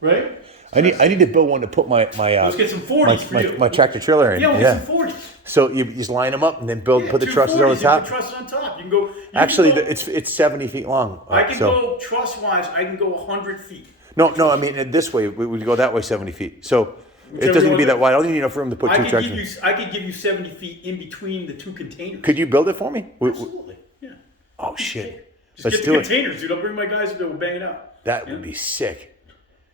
Right? I need to build one to put my Let's get some 40s for you. my tractor trailer in. Yeah, we'll get some 40s. So you just line them up and then put the Two trusses 40s, over the you top. put trusses on top. You can go. Actually, can go, it's 70 feet long. I can so. go truss-wise. I can go 100 feet. No. I mean this way we would go that way 70 feet. So Whichever it doesn't need to be one- that wide. I don't need enough room to put I 2 could tractors. I could give you 70 feet in between the 2 containers. Could you build it for me? Absolutely. Yeah. Oh shit! Just Let's get do the it. containers, dude. I'll bring my guys and we'll bang it out. That would be sick.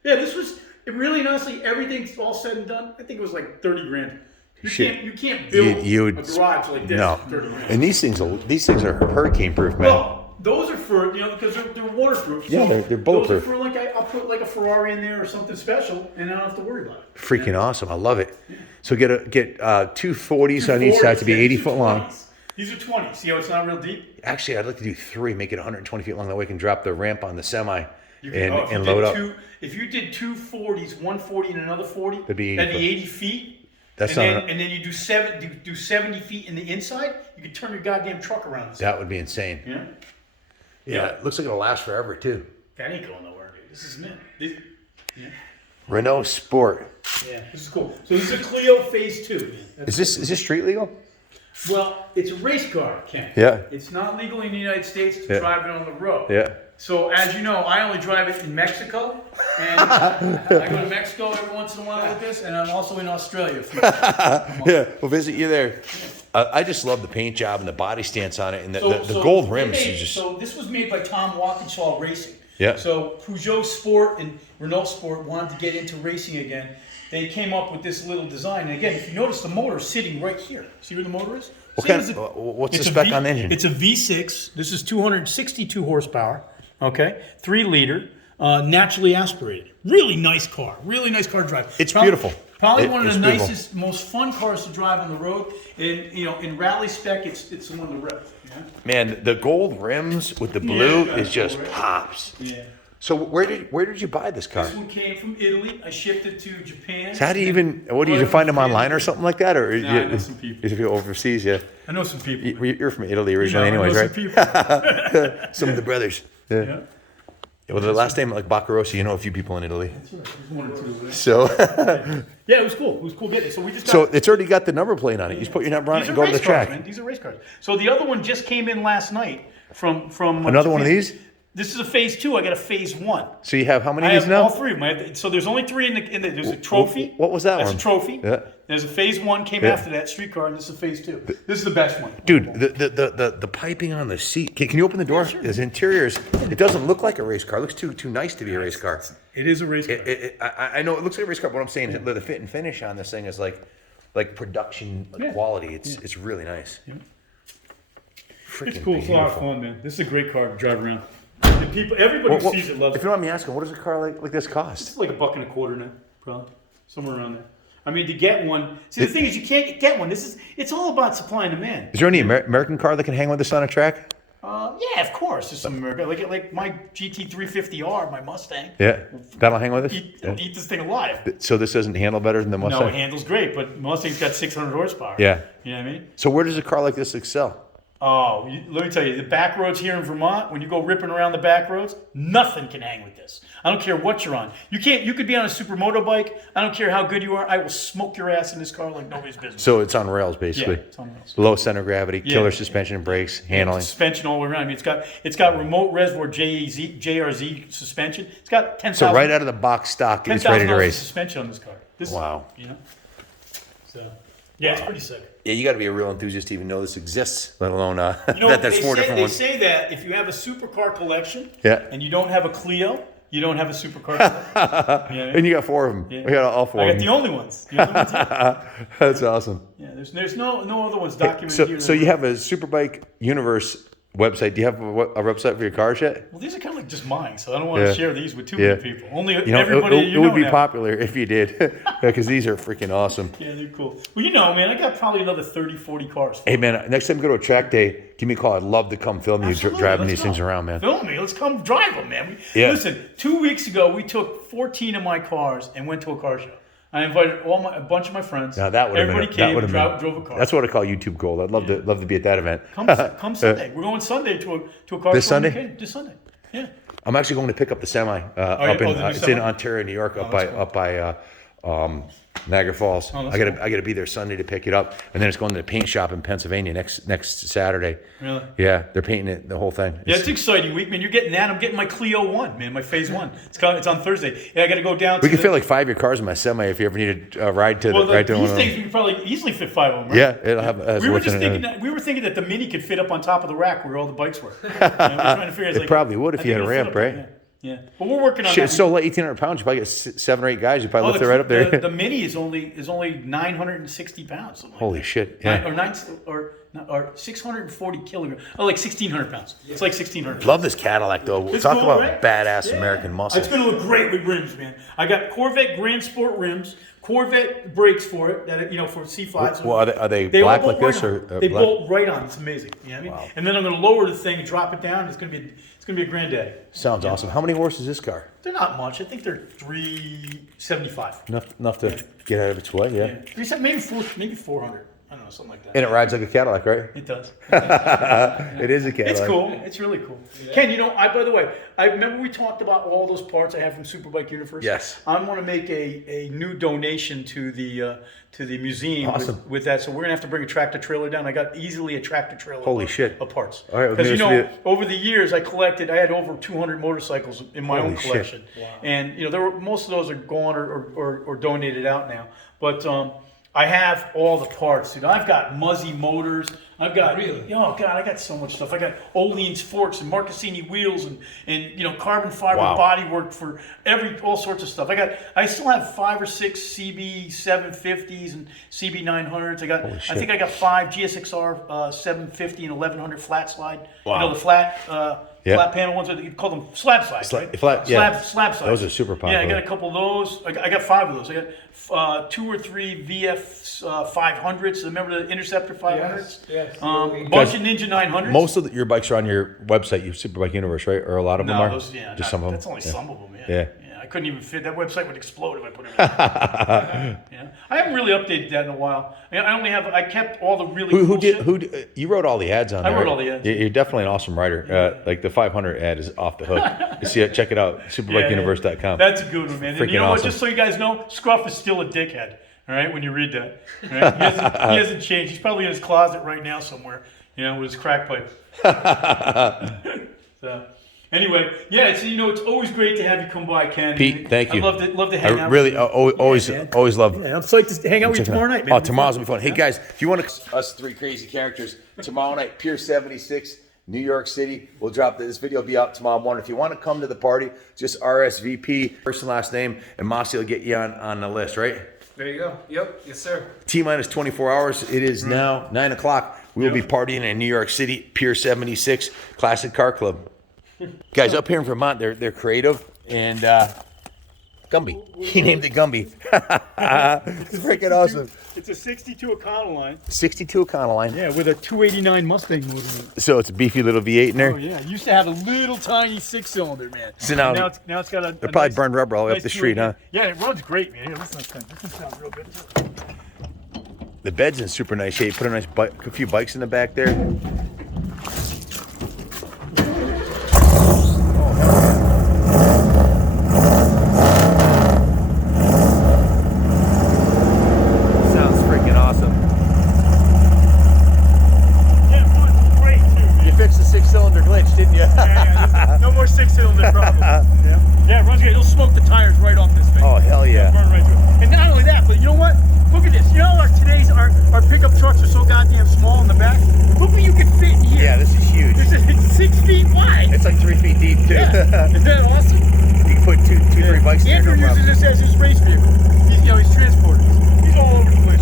Yeah, this was really and honestly everything's all said and done. I think it was like 30 grand. You can't build You a would garage like this no. for 30 grand. And these things are hurricane proof, man. Well, those are for because they're waterproof. Yeah, so they're bulletproof. Those are for I'll put like a Ferrari in there or something special, and I don't have to worry about it. Freaking awesome! I love it. So get 2 40s on each side to be 80 foot long. 20s. These are 20s. See how it's not real deep? Actually, I'd like to do 3, make it 120 feet long. That way I can drop the ramp on the semi and load up. If you did 240s, 140 and another 40, That'd be 80 feet. That's and then you do 70 feet in the inside, you could turn your goddamn truck around. That would be insane. Yeah. Yeah, it looks like it'll last forever too. That ain't going nowhere, dude. This is mint. Yeah. Renault Sport. Yeah, this is cool. So this is a Clio Phase 2, man. Is this street legal? Well, it's a race car, Ken. Yeah. It's not legal in the United States to drive it on the road. Yeah. So as you know, I only drive it in Mexico, and I go to Mexico every once in a while with this, and I'm also in Australia. Yeah, we'll visit you there. I just love the paint job and the body stance on it, and the gold rims. So this was made by Tom Walkinshaw Racing. Yeah. So Peugeot Sport and Renault Sport wanted to get into racing again. They came up with this little design. And again, if you notice, the motor is sitting right here. See where the motor is? What's the spec on the engine? It's a V6. This is 262 horsepower. Okay, 3 liter, naturally aspirated. Really nice car. Really nice car to drive. It's beautiful. Probably one of the nicest, most fun cars to drive on the road. And in rally spec, it's the one to rev. Yeah? Man, the gold rims with the blue is just pops. Yeah. So where did you buy this car? This one came from Italy. I shipped it to Japan. So how do you even? What did you find them online or something like that, or I know some people. If you overseas, yeah. I know some people. You're from Italy originally, I know anyways, right? some people. Some of the brothers. Yeah. Well, the last name like Boccarossa, you know a few people in Italy. That's right. There's 1 or 2. So. Yeah, it was cool. It was cool getting it. So we just got. So it's already got the number plate on it. You just put your number on it and go to the track. Man. These are race cars. So the other one just came in last night from. Another one of these? This is a Phase 2. I got a Phase 1. So you have how many I of these have now? all 3 of them. So there's only 3 in the. There's a trophy. What was that That's one? a trophy. Yeah. There's a Phase 1 came after that streetcar, and this is a Phase 2. This is the best one. Dude, the piping on the seat. Can you open the door? Yeah, sure. His interiors. It doesn't look like a race car. It looks too nice to be a race car. It is a race car. I know it looks like a race car, but what I'm saying is the fit and finish on this thing is like production quality. It's really nice. Yeah. Freaking It's cool. It's a lot of fun, man. This is a great car to drive around. Everybody who sees it loves it. If you don't mind me asking, what does a car like this cost? It's like $1.25 now, probably somewhere around there. I mean, to get one. See, the thing is, you can't get one. It's all about supply and demand. Is there any American car that can hang with this on a track? Yeah, of course. There's some American, like my GT350R, my Mustang. Yeah, that'll hang with us. Eat this thing alive. So this doesn't handle better than the Mustang? No, it handles great, but Mustang's got 600 horsepower. Yeah. You know what I mean? So where does a car like this excel? Oh, let me tell you, the back roads here in Vermont, when you go ripping around the back roads, nothing can hang with this. I don't care what you're on. You could be on a supermoto bike. I don't care how good you are. I will smoke your ass in this car like nobody's business. So it's on rails, basically. Yeah, it's on rails. Low center of gravity, killer suspension and brakes, handling. Suspension all the way around. I mean, it's got remote reservoir JRZ suspension. It's got 10,000. So right out of the box stock, it's ready to race. Suspension on this car. Wow. You know. So yeah, it's pretty sick. Yeah, you got to be a real enthusiast to even know this exists, let alone that there's they 4 different ones. They say that if you have a supercar collection, Yeah. and you don't have a Clio, you don't have a supercar collection. You know what I mean? And you got 4 of them. Yeah. We got all 4 I of got them. the only ones. The only ones here. That's awesome. Yeah, there's no other ones documented here. So you have a Superbike Universe website. Do you have a website for your cars yet? Well, these are kind of like just mine, so I don't want to share these with too many people. Only You know, everybody it would be popular if you did, because these are freaking awesome. Yeah, they're cool. Well, you know, man, I got probably another 30, 40 cars. Hey, man, next time you go to a track day, give me a call. I'd love to come film you driving these things around, man. Film me. Let's come drive them, man. Listen, 2 weeks ago, we took 14 of my cars and went to a car show. I invited a bunch of my friends. Now that would have Everybody came and drove a car. That's what I call YouTube gold. I'd love to be at that event. Come Sunday. We're going Sunday to a car this show. Sunday? This Sunday. Yeah. I'm actually going to pick up the semi it's in Ontario, New York, up by Niagara Falls. Oh, I gotta be there Sunday to pick it up, and then it's going to the paint shop in Pennsylvania next Saturday. Really? Yeah, they're painting it, the whole thing. Yeah, it's exciting week, man. You're getting that. I'm getting my Clio 1, man, my Phase 1. It's on Thursday. Yeah, I got to go down. We can fit like 5 of your cars in my semi if you ever need a ride to one of them. These things we could probably easily fit 5 of them. Right? Yeah, it'll have. We were thinking that the Mini could fit up on top of the rack where all the bikes were. We're trying to figure it probably would if you had a ramp, right? Yeah, but we're working on that. It's so light, 1,800 pounds. You probably get 7 or 8 guys. You probably lift it right up there. The Mini is only 960 pounds. Holy shit! Yeah. or 640 kilograms. Oh, like 1,600 pounds. It's like 1,600. Love this Cadillac though. It's Talk cool, about right? badass Yeah. American muscle. It's gonna look great with rims, man. I got Corvette Grand Sport rims, Corvette brakes for it, that for C5s. Well, are they They all black bolt like this right or on. They black? bolt right on. It's amazing. You know what I mean? Wow. And then I'm gonna lower the thing and drop it down. It's gonna be a granddaddy. Sounds awesome. How many horses is this car? They're not much. I think they're 375. Enough to get out of its way. Yeah. 370, maybe 400. I don't know, something like that. And it rides like a Cadillac, right? It does. It is a Cadillac. It's cool. It's really cool. Yeah. Ken, by the way, I remember we talked about all those parts I have from Superbike Universe. Yes. I want to make a new donation to the museum Awesome. with that. So we're gonna have to bring a tractor trailer down. I got easily a tractor trailer. Holy shit. Of parts. All right, because well, over the years I had over 200 motorcycles in my own Holy collection. shit. Wow. And most of those are gone or donated out now. But I have all the parts, dude. I've got Muzzy motors. I've got I got so much stuff. I got Olean's forks and Marcassini wheels and carbon fiber bodywork for all sorts of stuff. I still have 5 or 6 CB 750s and CB 900s. I think I got 5 GSXR 750 and 1100 flat slide. Wow. The flat panel ones. You call them slab sides, right? Slab sides. Those are super popular. Yeah, I got a couple of those. I got 5 of those. I got 2 or 3 VF 500s. Remember the Interceptor 500s? Yes. Bunch of Ninja 900s. Most of your bikes are on your website, Superbike Universe, right? Or a lot of them are? Just some of them? That's only some of them, Yeah. I couldn't even fit. That website would explode if I put it in. I haven't really updated that in a while. I kept all the really cool shit. You wrote all the ads on there. I wrote all the ads. You're definitely an awesome writer. Like the 500 ad is off the hook. You see it, check it out, superbikeuniverse.com. That's a good one, man. And you know what? Awesome. Just so you guys know, Scruff is still a dickhead. All right, when you read that, all right? He hasn't changed. He's probably in his closet right now somewhere, with his crack pipe. So, anyway, it's always great to have you come by, Ken. Pete, thank you. I'd love to hang out. Really, always love. Yeah, I'm psyched to hang out with you tomorrow night, man. Oh, tomorrow's gonna be fun. Hey guys, if you want to us 3 crazy characters tomorrow night, Pier 76, New York City. We'll drop this video. Will be out tomorrow morning. If you want to come to the party, just RSVP, first and last name, and Mossy will get you on the list, right? There you go. Yep. Yes, sir. T-minus 24 hours. It is now 9 o'clock. We will be partying in New York City, Pier 76, Classic Car Club. Guys, up here in Vermont, they're creative and Gumby. He named it Gumby. It's freaking awesome. It's a 62 Econoline. 62 Econoline. Yeah, with a 289 Mustang motor in it. So it's a beefy little V8 in there. Oh yeah, it used to have a little tiny 6-cylinder, man. So now it's got a. They're probably burned rubber all the way up the street, huh? Yeah, it runs great, man. Here, listen to this thing. This one sounds real good too. The bed's in super nice shape. Put a few bikes in the back there. Sounds freaking awesome. Yeah, it runs great too, man. You fixed the 6-cylinder glitch, didn't you? Yeah, no more 6-cylinder problems. Yeah, it runs great. It'll smoke the tires right off this thing. Oh, hell yeah. Burn right through. And not only that, but you know what? Look at this. You know, our pickup trucks are so goddamn small in the back. Look what you can fit in here. Yeah, this is huge. It's 6 feet wide. It's like 3 feet deep, too. Yeah. Isn't that awesome? You can put two, 3 bikes in there. Andrew No uses problem. this as his race vehicle. He's transporting. He's all over the place.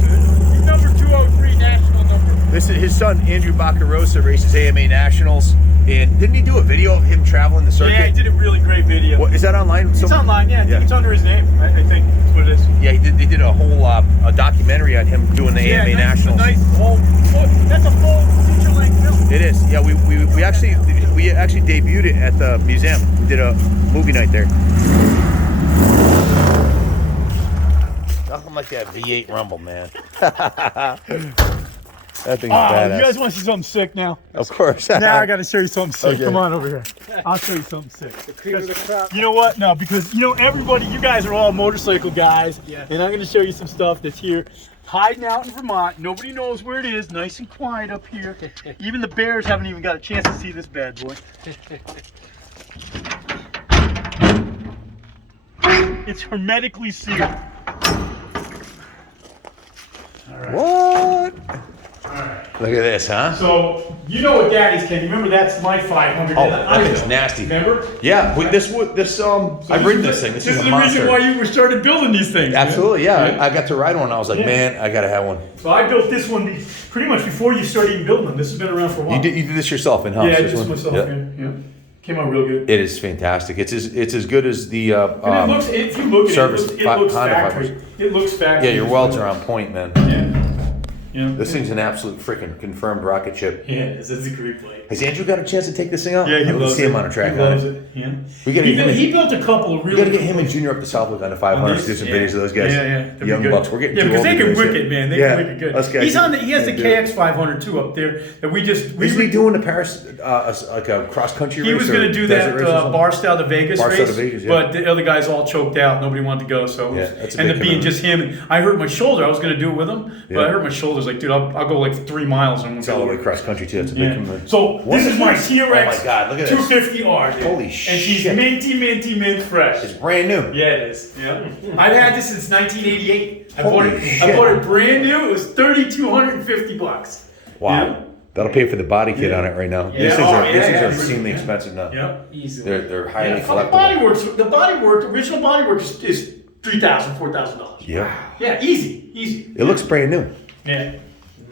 He's number 203 national number. This is his son, Andrew Boccarossa, races AMA Nationals. And didn't he do a video of him traveling the circuit? Yeah, he did a really great video. What, is that online? It's online, yeah. I think it's under his name. I think that's what it is. Yeah, they did a whole a documentary on him doing the AMA Nationals. That's a full feature-length film. It is. Yeah, we actually debuted it at the museum. We did a movie night there. Nothing like that V8 Rumble, man. That thing's badass. You guys want to see something sick now? Of course. Now I got to show you something sick. Okay. Come on over here. I'll show you something sick. The cream of the crop. You know what? No, because everybody, you guys are all motorcycle guys, Yeah. and I'm going to show you some stuff that's here, hiding out in Vermont. Nobody knows where it is. Nice and quiet up here. Even the bears haven't even got a chance to see this bad boy. It's hermetically sealed. What? Look at this, huh? So you know what Daddy's can. You remember that's my 500. Oh, that thing's nasty. Remember? Yeah, I've ridden this thing. This is a the monster. reason why you were started building these things. Absolutely, yeah. I got to ride one. I was like, man, I gotta have one. So I built this one pretty much before you started even building them. This has been around for a while. You did this yourself in house? Yeah, I did this myself. Yeah. Came out real good. It is fantastic. It's as good as the. And it looks. If you look at service it looks Honda factory. fibers. It looks factory. Yeah, your welds are on point, man. Yeah. Yeah. This thing's an absolute freaking confirmed rocket ship. Yeah, it's a great blade. Has Andrew got a chance to take this thing out? Yeah, he I loves see it. him on a track. He loves it. Yeah. He built a couple of really. We gotta get him and Junior up to Southwick on the 500 to do some videos of those guys. Yeah. The young bucks. We're getting too because old they to can do wick this it, man. They Yeah. can wick it good. Us guys He has the can do it. KX 500 too up there that we just. Isn't he doing the Paris like a cross country race? He was going to do that bar style to Vegas race, yeah. but the other guys all choked out. Nobody wanted to go, so that's a and big it being commitment. just him. I hurt my shoulder. I was going to do it with him, but Yeah. I hurt my shoulders. Like, dude, I'll go like 3 miles and It's all the way cross country too. That's a big yeah. commitment. So this is my TRX. Oh my God, look at this. 250R. Dude. Holy And she's shit. minty, mint fresh. It's brand new. Yeah, it is. Yeah. I've had this since 1988. I Holy bought it. shit. I bought it brand new. It was $3,250. Wow. Yeah. That'll pay for the body kit on it right now. These things are obscenely expensive now. Yeah. Easily. They're highly The collectible. bodywork, original bodywork is $3,000, $4,000. Yeah. Yeah, easy. It looks brand new. Yeah.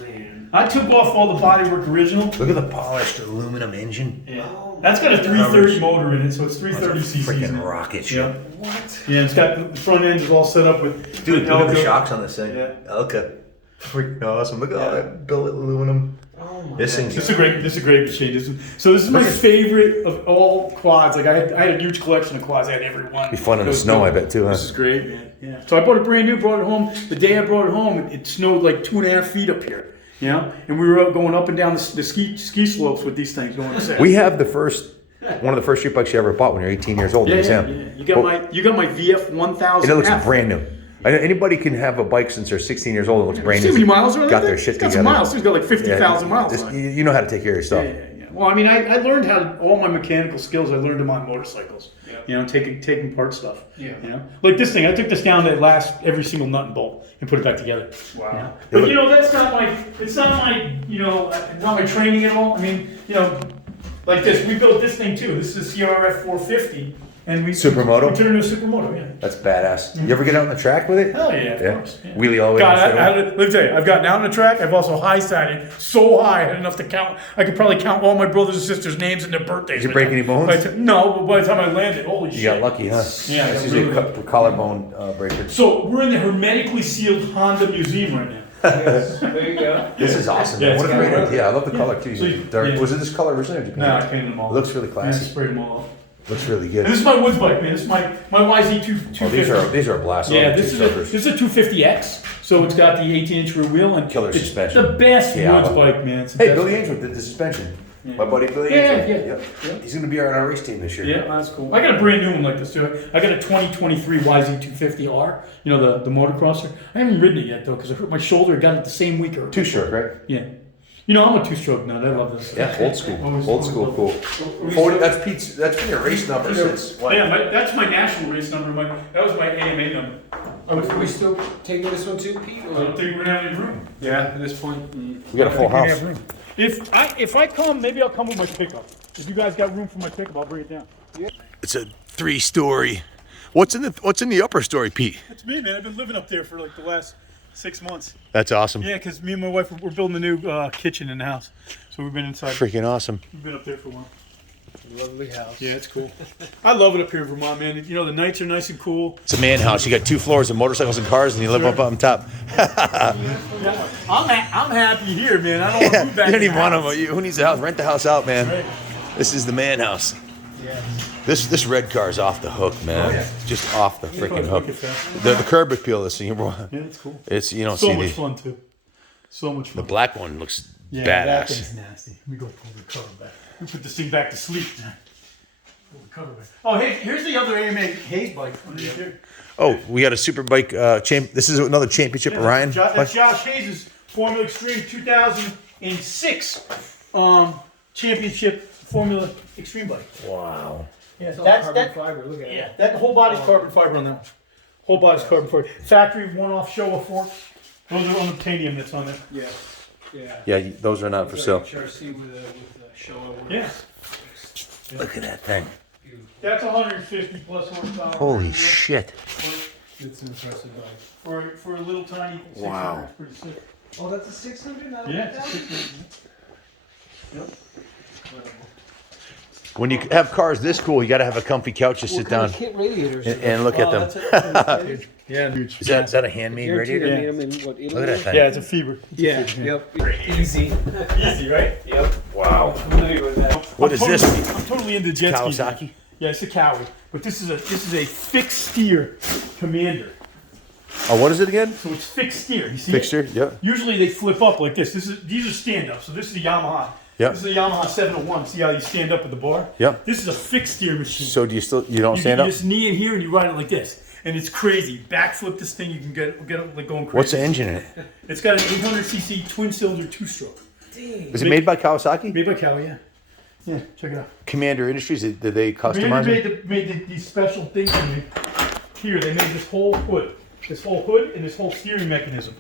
Man. I took off all the bodywork original. Look at the polished aluminum engine. Yeah. That's got a 330 motor in it, so it's 330 cc's. Freaking rocket ship. Yeah. What? Yeah, it's got the front end is all set up with. Dude, with look at the Elko. shocks on this thing. Yeah. Elka. Freaking awesome. Look at all that billet aluminum. Oh my. This thing's This is a great machine. This is my favorite of all quads. Like I had a huge collection of quads. I had every one. be fun in the snow, I bet too, huh? This is great, man. Yeah. So I bought it brand new, brought it home. The day I brought it home, it snowed like 2.5 feet up here. Yeah, and we were going up and down the ski slopes with these things going to We have one of the first street bikes you ever bought when you're 18 years old. Yeah. Sam. You got my VF 1000. And it looks F. brand new. I know anybody can have a bike since they're 16 years old. It looks brand See new. how many miles are on Got that their thing? shit It's got together. some miles. It's got like 50,000 miles on it. You know how to take care of your stuff. Yeah. Well, I mean, I learned all my mechanical skills. I learned them on motorcycles. Yeah. You know, taking part stuff. Yeah. You know, like this thing. I took this down to last every single nut and bolt and put it back together. Wow. You know? But you know, that's not my. It's not my. You know, not my training at all. I mean, you know, like this. We built this thing too. This is a CRF 450, and we Supermoto? We turned it into a supermoto. Yeah. That's badass. You ever get out on the track with it? Hell yeah, of course. Yeah. Wheelie all the way God, down the let me tell you, I've gotten out on the track. I've also high-sided so high, I had enough to count. I could probably count all my brothers and sisters' names and their birthdays. Did you break any bones? No, but by the time I landed, holy shit. You got lucky, huh? Yeah, I This got is really a collarbone breaker. So we're in the hermetically sealed Honda museum right now. Yes. There you go. This is awesome. Yeah, What a it's great got- idea. I love the color too. So Dark. yeah. Was it this color originally or did you No, I paint it? painted them all. It looks really Yeah, I classy. sprayed them all up. Looks really And good. this is my woods bike, man. This is my YZ250. Oh, these are a blast. Yeah, All the this is two-strokers. a 250X. So it's got the 18-inch rear wheel and Killer it's suspension. the best Yeah. woods bike, man. It's the Hey, best. Billy Ainsworth did the suspension. My buddy Billy Yeah, Ainsworth. yeah, Yep. yeah. He's going to be on our race team this year. Yeah, that's cool. I got a brand new one like this too. I got a 2023 YZ250R. You know the motocrosser. I haven't ridden it yet though because I hurt my shoulder. I got it the same week or Two-stroke, right? yeah. You know I'm a two-stroke nut. I love this. Yeah, old school. Always- Old school, always cool. 40, that's Pete's. That's been your race number since what? Yeah, that's my national race number. That was my AMA number. Are we still taking this one too, Pete? I don't think we're gonna have any room. Yeah, at this point. We got a full house. If I come, maybe I'll come with my pickup. If you guys got room for my pickup, I'll bring it down. It's a 3-story. What's in the upper story, Pete? That's me, man. I've been living up there for like the last 6 months. That's awesome. Yeah, because me and my wife we're building a new kitchen in the house, so we've been inside. Freaking awesome. We've been up there for a while. Lovely house. Yeah, it's cool. I love it up here in Vermont, man. You know the nights are nice and cool. It's a man house. You got 2 floors of motorcycles and cars, and you live up on top. Yeah, I'm happy here, man. I don't want to move back. You don't in even the want house. them. Who needs a house? Rent the house out, man. Right. This is the man house. Yeah. This red car is off the hook, man. Oh, yeah. Just off the freaking hook. Look at that. The curb appeal is Yeah, it's cool. it's you don't So see much the fun too. So much the fun. black one looks Yeah, that badass. thing's nasty. Let me go pull the cover back. We put this thing back to sleep. Pull the cover back. Oh, hey, here's the other AMA Hayes bike underneath here. Oh, we got a Superbike champ. This is another championship, Orion. That's Josh Hayes' Formula Extreme 2006 championship Formula Extreme bike. Wow. Yeah, That's carbon fiber. Look at it. Yeah, that whole body's carbon fiber on that one. Whole body's carbon fiber. Factory one-off Showa forks. Those are on the titanium that's on there. Yeah. Yeah, those are not for sale. HRC with a Showa. Yeah. Look at that thing. That's 150 plus horsepower. Holy shit. It's an impressive bike. For a little tiny 600, Wow. it's pretty sick. Oh, that's a 600? Not a Yeah, it's 1000? 600. Yep. When you have cars this cool, you got to have a comfy couch to sit down Kit radiators. and look at them. Yeah. Is that a handmade radiator? Made them in what, Italy? Look at that thing. Yeah, it's a Fiber. Yeah, yep. Easy. Easy, right? Yep. Wow. Familiar with that. What is this? I'm totally into jet skis. Kawasaki? Yeah, it's a Cowie. But this is a fixed steer Commander. Oh, what is it again? So it's fixed steer. You see Fixture? it? Yep. Usually they flip up like this. These are stand up. So this is a Yamaha. Yep. This is a Yamaha 701. See how you stand up with the bar? Yep. This is a fixed steer machine. So do you don't stand You up? just knee in here and you ride it like this. And it's crazy. Backflip this thing, you can get it like going crazy. What's the engine in it? It's got an 800cc twin-cylinder two-stroke. Is it made by Kawasaki? Made by Cowie, yeah. Yeah, check it out. Commander Industries, did they customize Commander it? made these special things for me. Here, they made this whole hood. This whole hood and this whole steering mechanism.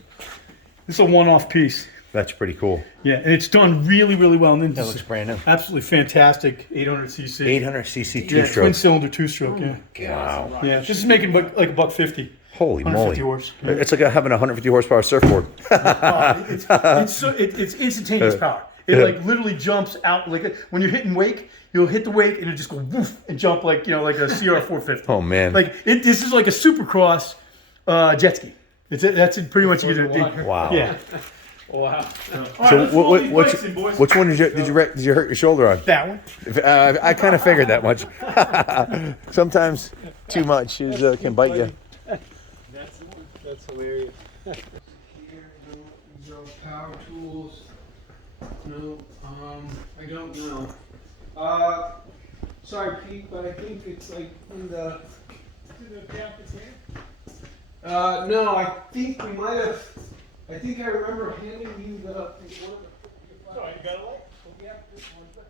This is a one-off piece. That's pretty cool. Yeah, and it's done really, really well. And then That this looks is brand new. absolutely fantastic 800cc. 800cc Yeah, two-stroke. twin-cylinder two-stroke, yeah. Wow. Yeah, this is making like a $150. Holy 150 moly. horse. Yeah. It's like having a 150 horsepower surfboard. It's instantaneous power. It like literally jumps out like when you're hitting wake, you'll hit the wake and it'll just go woof and jump like like a CR450. Oh, man. Like this is like a supercross jet ski. That's pretty much you get it. Wow. Yeah. Wow. So which one did you hurt your shoulder on? That one. I kind of figured that much. Sometimes too much can bite you. That's hilarious. Here, these are power tools. No, I don't know. Sorry, Pete, but I think it's like in the. No, I think we might have. I think I remember handing you the. Sorry, you got it all? Yeah, this one.